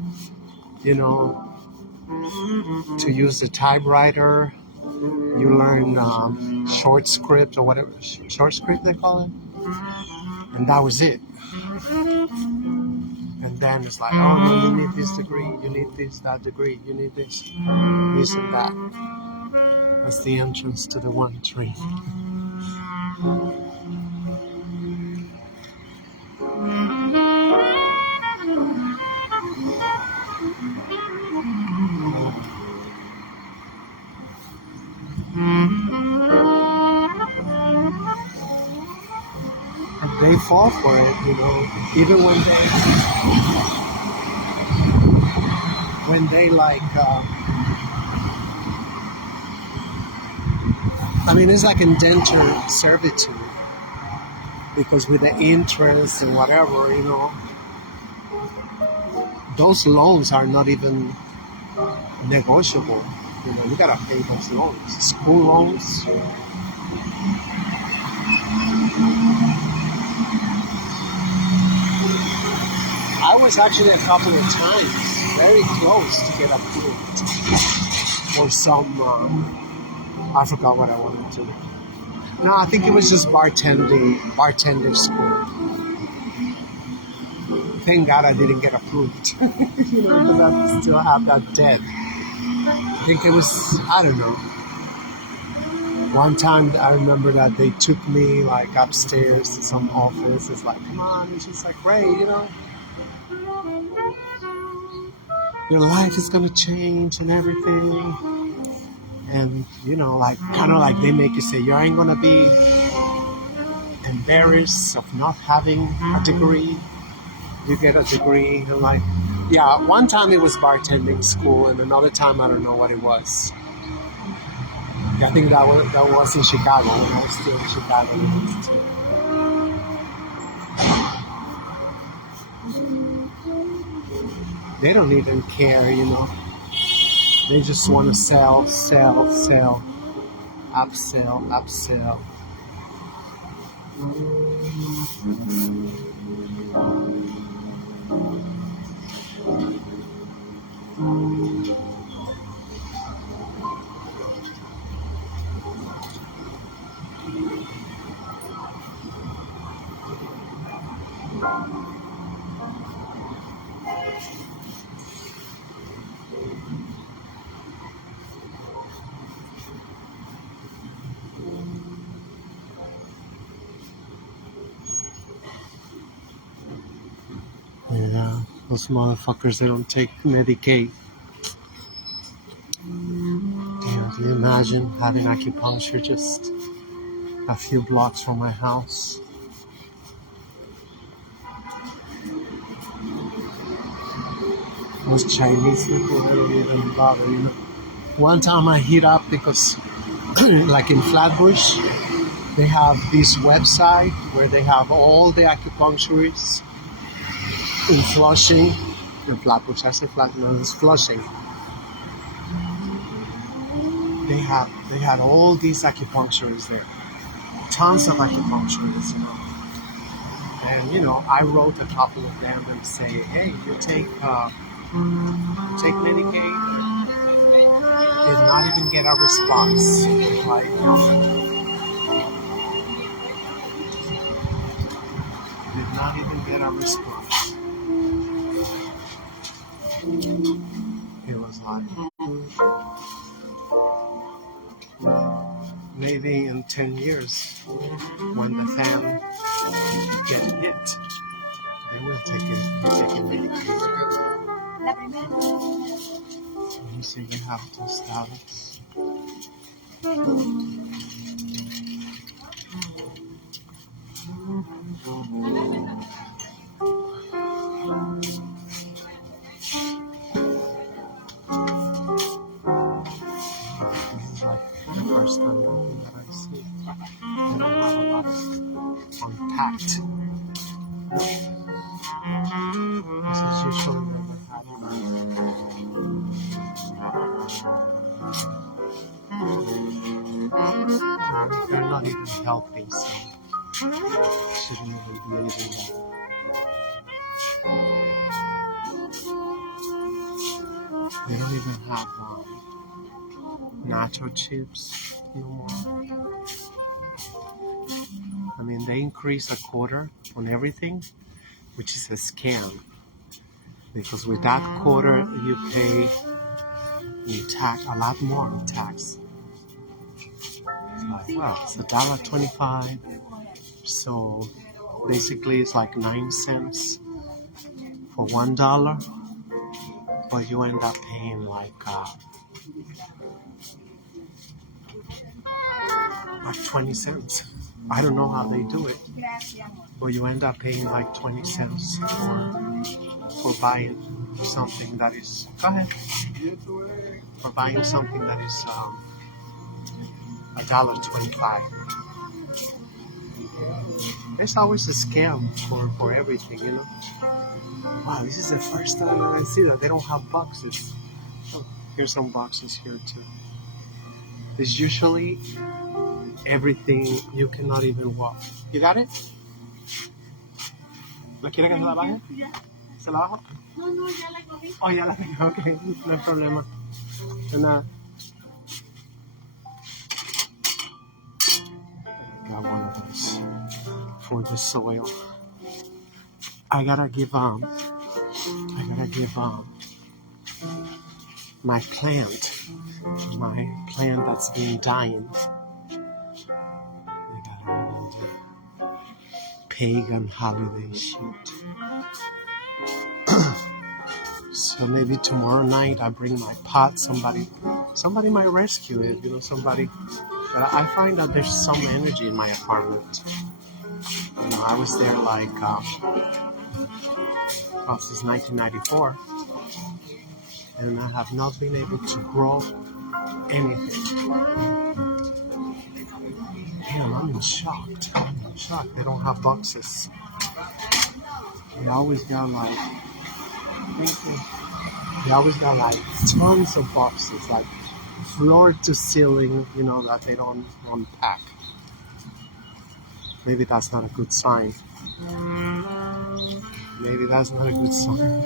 to use the typewriter. You learn short script or whatever, short script they call it. And that was it. And then it's like, oh no, you need this degree, you need this, that degree, you need this and that. That's the entrance to the one tree. And they fall for it, even when they like, it's like indentured servitude, because with the interest and whatever, those loans are not even negotiable. You gotta pay those loans. School loans. I was actually a couple of times very close to get approved for some, I forgot what I wanted to do. No, I think it was just bartender school. Thank God I didn't get approved, because I still have that debt. I think it was, I don't know. One time I remember that they took me like upstairs to some office. It's like, come on, it's just like, Ray, your life is gonna change and everything. And, kind of like they make you say, you ain't gonna be embarrassed of not having a degree. You get a degree, and like, yeah, one time it was bartending school, and another time I don't know what it was. Yeah, I think that was in Chicago, when I was still in Chicago. They don't even care, They just want to sell, upsell. Yeah, those motherfuckers, they don't take Medicaid. Damn, can you imagine having acupuncture just a few blocks from my house? Those Chinese people, they don't even bother, you know. One time I hit up because, like in Flatbush, they have this website where they have all the acupuncturists in Flushing. In Flatbush, I said Flatbush, it's Flushing. They had all these acupuncturists there. Tons of acupuncturists, you know. And, you know, I wrote a couple of them and say, hey, you take Medicaid? Did not even get a response. Like, did not even get a response. It was like, maybe in 10 years, when the fan get hit, they will take it. Medicaid. So you see, they have to establish. This is like the first time that I see. They don't have a lot of unpacked. This is usually what they have. They're not even healthy, so shouldn't even be eating. They don't even have nacho chips no more. I mean, they increase a quarter on everything, which is a scam. Because with that quarter, you pay tax a lot more in tax. It's like, well, it's $1.25. So basically, it's like 9 cents for $1, but you end up paying like 20 cents. I don't know how they do it, but you end up paying like 20 cents for buying something that is. Go ahead. For buying something that is $1.25. There's always a scam for everything, you know. Wow, this is the first time that I see that they don't have boxes. Oh, here's some boxes here too. There's usually everything you cannot even walk. You got it? ¿La quiere que se la baje? ¿Se la bajo? No, ya la cogí. Oh, ya la tengo, ok, no hay problema. De nada. Got one of those for the soil. I gotta give my plant that's been dying. I got all the pagan holiday shit. So maybe tomorrow night I bring my pot. Somebody might rescue it. You know, somebody. But I find that there's some energy in my apartment. You know, I was there like since 1994, and I have not been able to grow anything. Damn, I'm in shock. They don't have boxes. They always got like tons of boxes, like floor to ceiling, you know, that they don't unpack. Maybe that's not a good sign. Maybe that's not a good sign.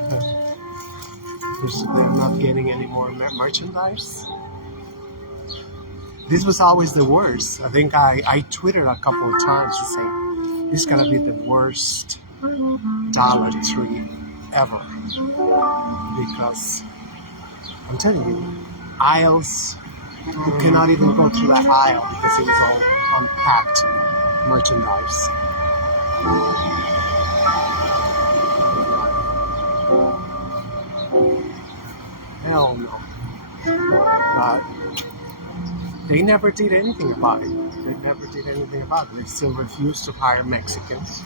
They're not getting any more merchandise. This was always the worst. I think I tweeted a couple of times to say, this is gonna be the worst Dollar Tree ever. Because I'm telling you, aisles, you cannot even go through that aisle because it was all unpacked merchandise. Hell no. But they never did anything about it. They still refuse to hire Mexicans.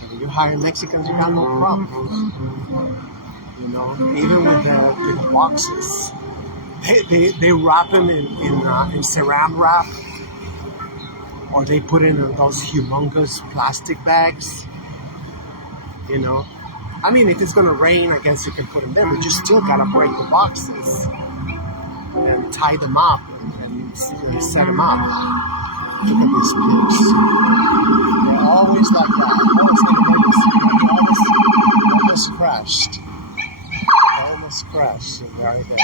And if you hire Mexicans, you got no problem. You know, even with the boxes, they wrap them in saran wrap, or they put it in those humongous plastic bags. You know, I mean, if it's gonna rain, I guess you can put them there, but you still gotta break the boxes and tie them up and set them up. Look at these pigs. They're always like that. Almost crashed. Almost crashed. Right there.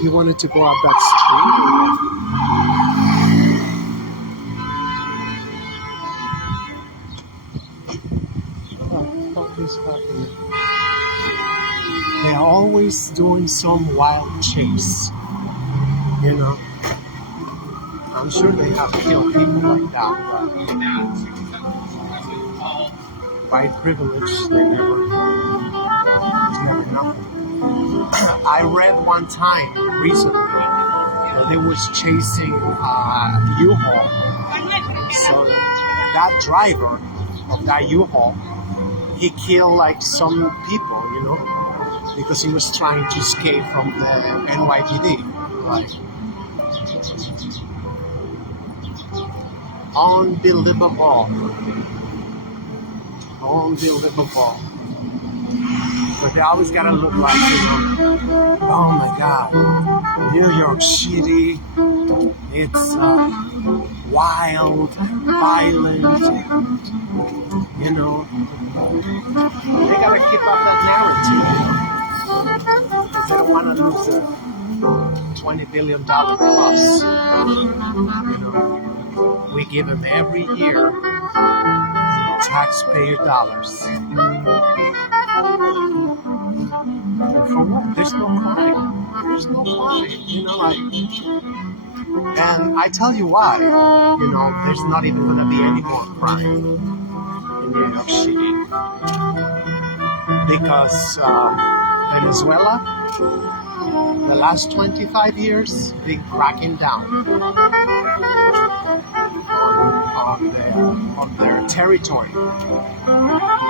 He wanted to go up that street. What is happening? They're always doing some wild chase. You know, I'm sure they have killed people like that, but by privilege, they never know. I read one time recently that they was chasing U-Haul. So that driver of that U-Haul, he killed like some people, you know, because he was trying to escape from the NYPD. Like, unbelievable. Unbelievable. But they always gotta look like, you know, oh my God, New York City, it's wild, violent, you know. They gotta keep up that narrative because they don't want to lose a $20 billion plus. You know, we give them every year taxpayer dollars. And for what? There's no crime. There's no crime. You know, like, and I tell you why. You know, there's not even going to be any more crime in New York City because Venezuela, the last 25 years, been cracking down on their territory,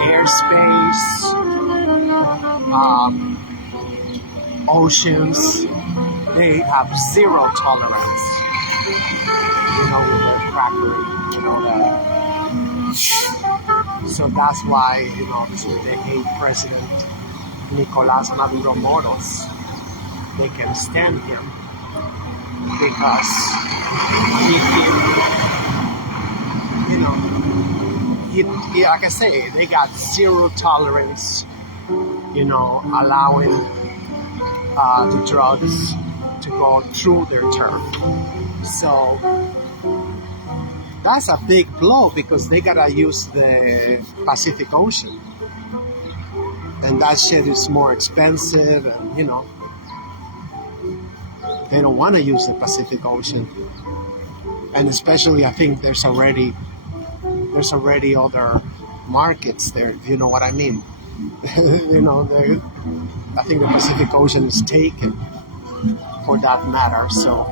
airspace, oceans. They have zero tolerance, you know, with their crackery, you know, so that's why, you know, they hate President Nicolas Maduro Moros. They can stand him because he you know, he, like I say, they got zero tolerance, you know, allowing the drugs to go through their turf. So that's a big blow because they gotta use the Pacific Ocean, and that shit is more expensive, and you know, they don't want to use the Pacific Ocean. And especially, I think there's already other markets there, if you know what I mean. You know, I think the Pacific Ocean is taken for that matter. So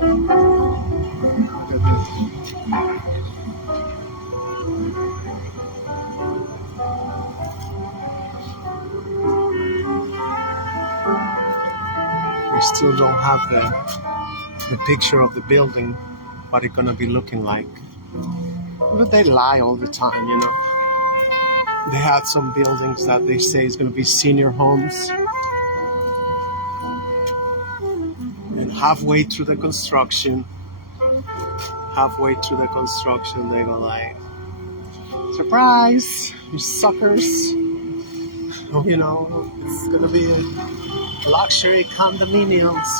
we still don't have the picture of the building, what it's gonna be looking like. But they lie all the time, you know. They had some buildings that they say is gonna be senior homes. And halfway through the construction, they go like, surprise, you suckers. You know, it's gonna be luxury condominiums.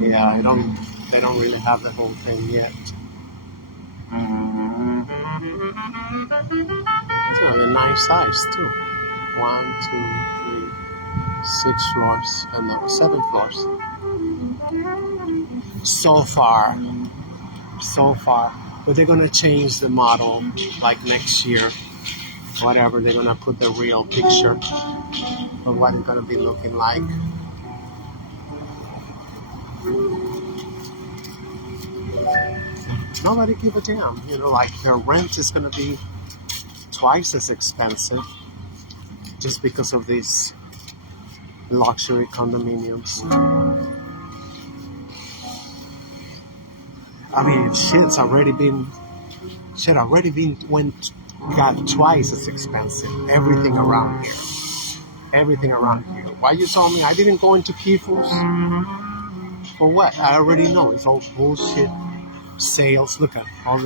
Yeah, they don't really have the whole thing yet. It's gonna be a nice size too. 1, 2, 3, 6 floors, and no, 7 floors. So far. But they're gonna change the model like next year. Whatever, they're gonna put the real picture of what it's gonna be looking like. nobody give a damn. You know, like their rent is gonna be twice as expensive just because of these luxury condominiums. I mean, got twice as expensive. Everything around here. Everything around here. Why you told me I didn't go into Key Foods? For what? I already know. It's all bullshit sales. Look at all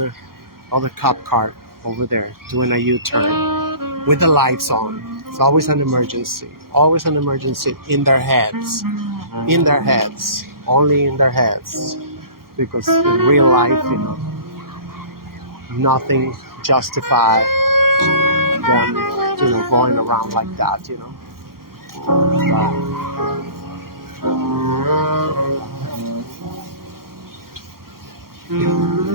the cop car over there doing a U-turn with the lights on. It's always an emergency. Always an emergency in their heads. In their heads. Only in their heads. Because in real life, you know, nothing justifies them, you know, going around like that, you know.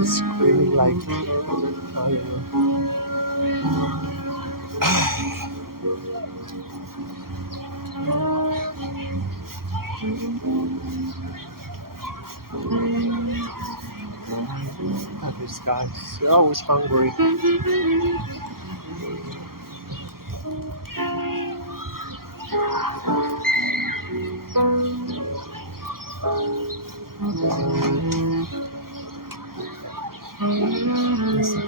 Screaming like, these guys, they're always hungry.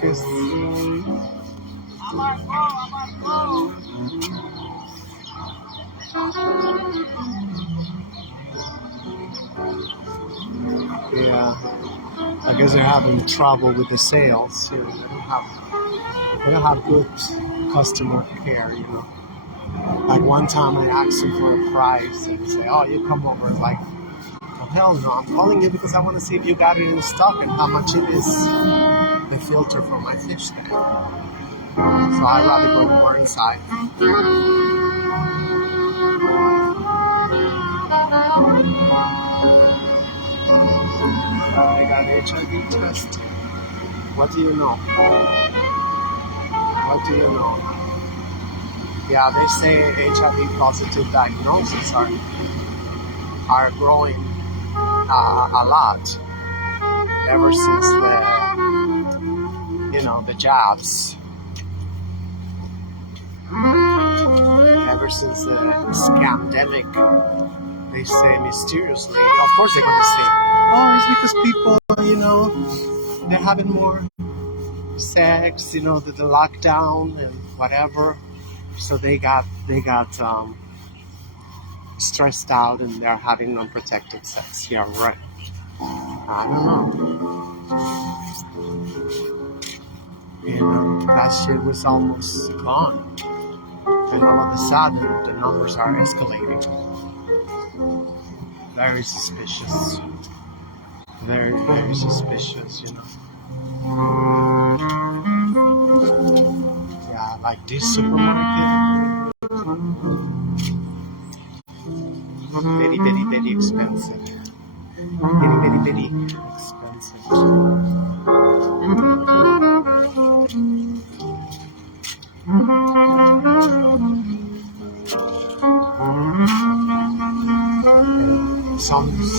Yes. Yeah, I guess they're having trouble with the sales. You know, they don't have good customer care. You know, like one time I asked them for a price and they say, "Oh, you come over." Like, well, hell no! I'm calling you because I want to see if you got it in stock and how much it is. The filter for my fish tank. So I'd rather go more inside. They got HIV test. What do you know? What do you know? Yeah, they say HIV positive diagnoses are growing a lot ever since the jabs. Ever since the scamdemic, they say mysteriously. Of course, they're going to say, "Oh, it's because people, they're having more sex, the lockdown and whatever." So they got stressed out and they're having unprotected sex. Yeah, right. I don't know. That shit was almost gone. And all of a sudden, the numbers are escalating. Very suspicious. Very, very suspicious, Yeah, like this supermarket. Very, very, very expensive. Very, very, very expensive.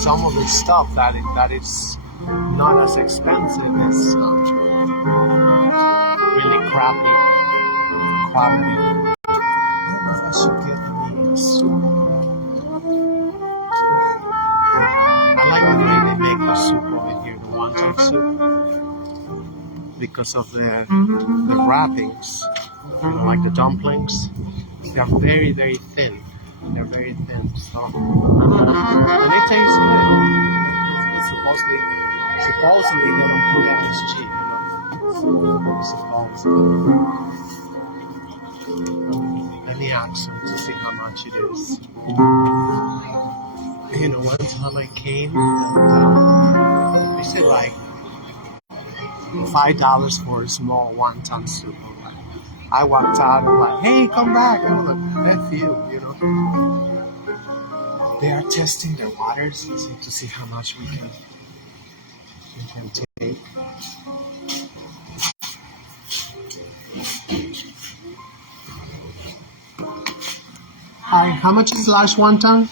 Some of the stuff that is not as expensive is really crappy quality. I don't know if I should get the soup. I like the way they make the soup over here, the wonton soup, because of the wrappings. Like the dumplings, they're very, very thin. They're very thin, so and it tastes good. Supposedly they don't put MSG, Supposedly. Let me ask them to see how much it is. One time I came and they said like $5 for a small wonton soup. I walked out and like, "Hey, come back." I'm like, "F you," They are testing their waters to see how much we can take. Hi, how much is large wonton?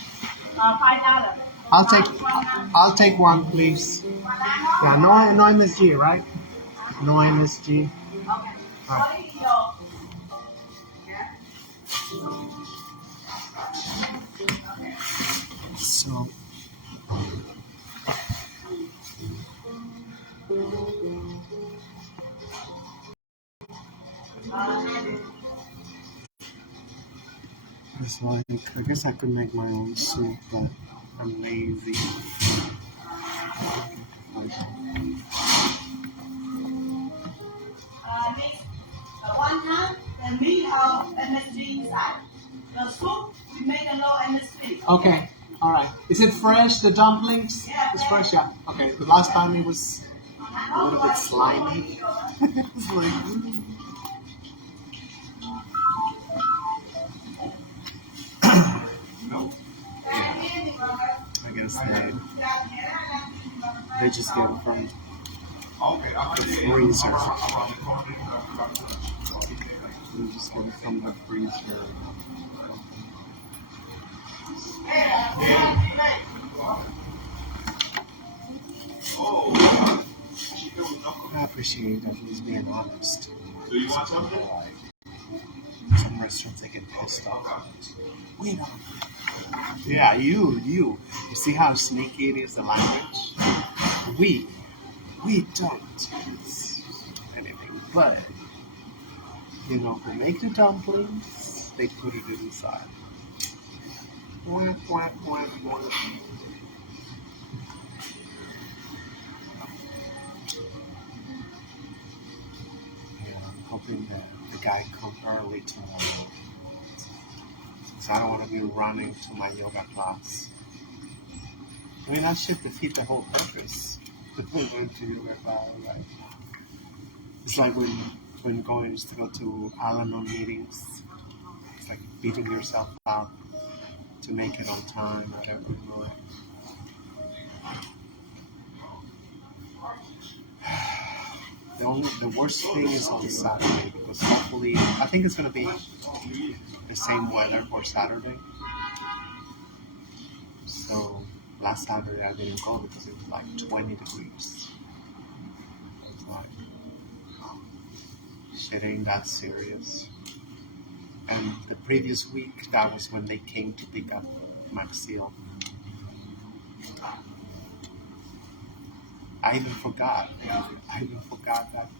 $5. I'll take one, please. Yeah, no MSG, right? No MSG. So it's like I guess I could make my own soup, but I'm lazy. One half the meat of MSG inside. The soup make a no MSG. Okay, all right. Is it fresh? The dumplings? Yeah. It's fresh, yeah. Okay. The last time it was a little bit slimy. It's like, I guess they just get it from the freezer. They just get it from the freezer. I appreciate that he's being honest. Some restaurants they get pissed off. Wait up. Yeah, you. You see how sneaky it is, the language? We don't use anything, but who make the dumplings, they put it inside. Wah, wah, wah, wah. I'm hoping that the guy come early tomorrow. Since I don't want to be running to my yoga class. I mean, that should defeat the whole purpose. Going to yoga class, right? It's like when going to go to Al-Anon meetings. It's like beating yourself up to make it on time, whatever, The worst thing is on Saturday because hopefully I think it's gonna be the same weather for Saturday. So last Saturday I didn't go because it was like 20 degrees. It's like shit ain't that serious. And the previous week that was when they came to pick up Maxil. I even forgot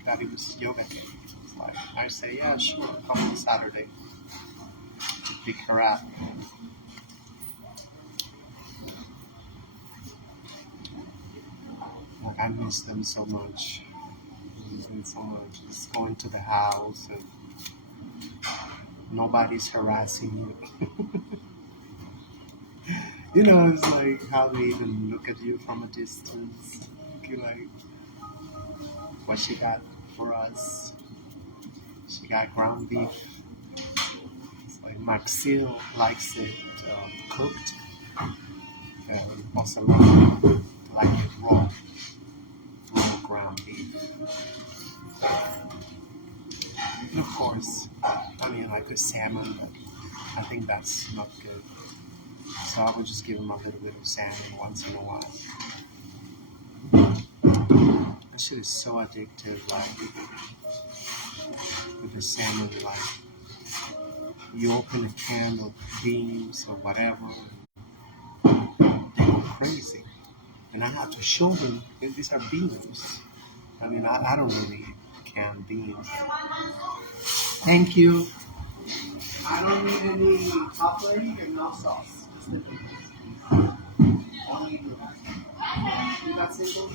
that it was yoga day. It's like, I say, yeah, sure, come on Saturday to pick her up. Like, I miss them so much. Just going to the house and nobody's harassing you. It's like how they even look at you from a distance. You're like, what she got for us? She got ground beef. It's like Maxil likes it cooked. And also like it raw ground beef. And of course, like the salmon, but I think that's not good. So I would just give him a little bit of salmon once in a while. That shit is so addictive, like with the salmon, like you open a can of beans or whatever, they go crazy. And I have to show them that these are beans. I mean, I don't really can beans. Thank you. I don't need any topping and no sauce. Just the beans. Only the you got singles?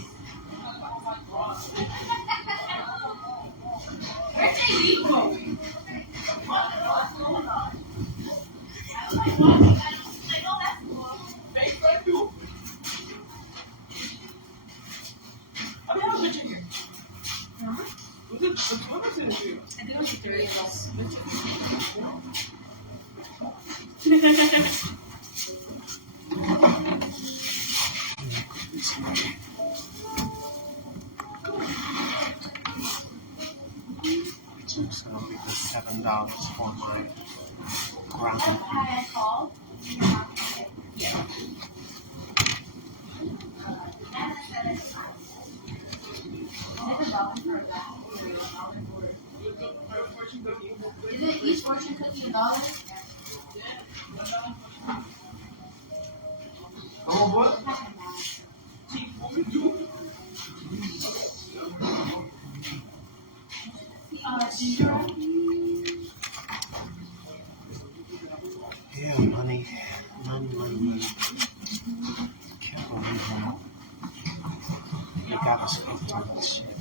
It's going to be the $7 for my ground. Is it each fortune cookie $1? Yeah, money. Money. Can't believe that. They got us hooked on that shit.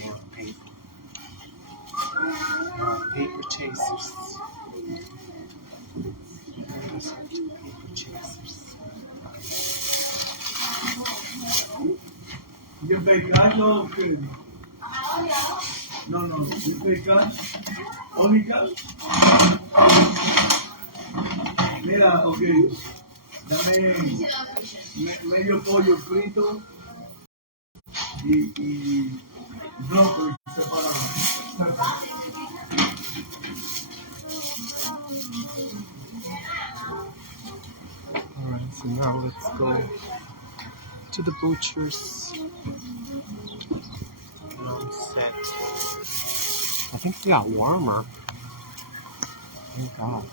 More paper. Paper chasers. Paper chasers. You pay cash or credit? No, you pay cash? Only cash? Mira, ok, dame medio pollo frito y brócoli separado. Alright, so now let's go to the butcher's. Now set. I think it got warmer. Thank God.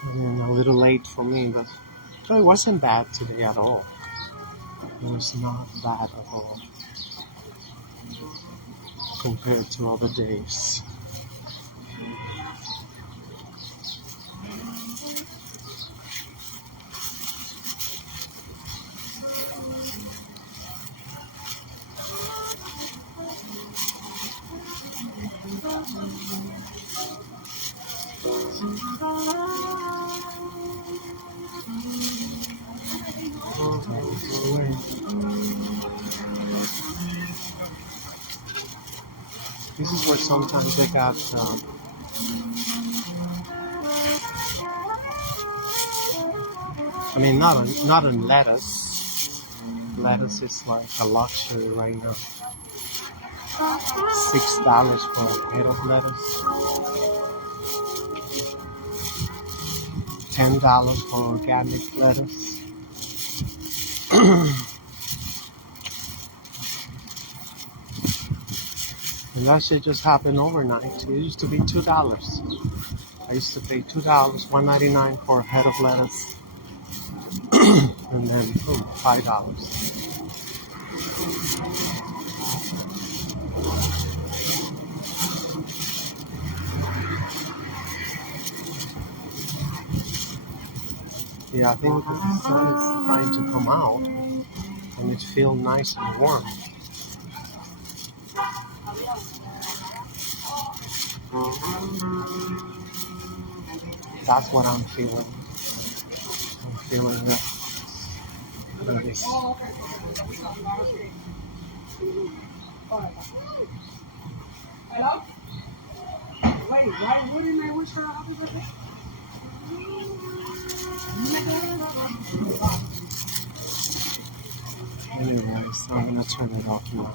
I mean, a little late for me, but it wasn't bad today at all. It was not bad at all compared to other days. This is where sometimes they got I mean, not on lettuce. Lettuce is like a luxury right now. $6 for a head of lettuce. $10 for organic lettuce. And that shit just happened overnight. It used to be $2. I used to pay $2, $1.99 for a head of lettuce. And then boom, $5. Yeah, I think because the sun is trying to come out and it feels nice and warm. That's what I'm feeling. I'm feeling that. This. Hello? Wait, why wouldn't I wish her a happy birthday? Anyways, I'm gonna turn it off now.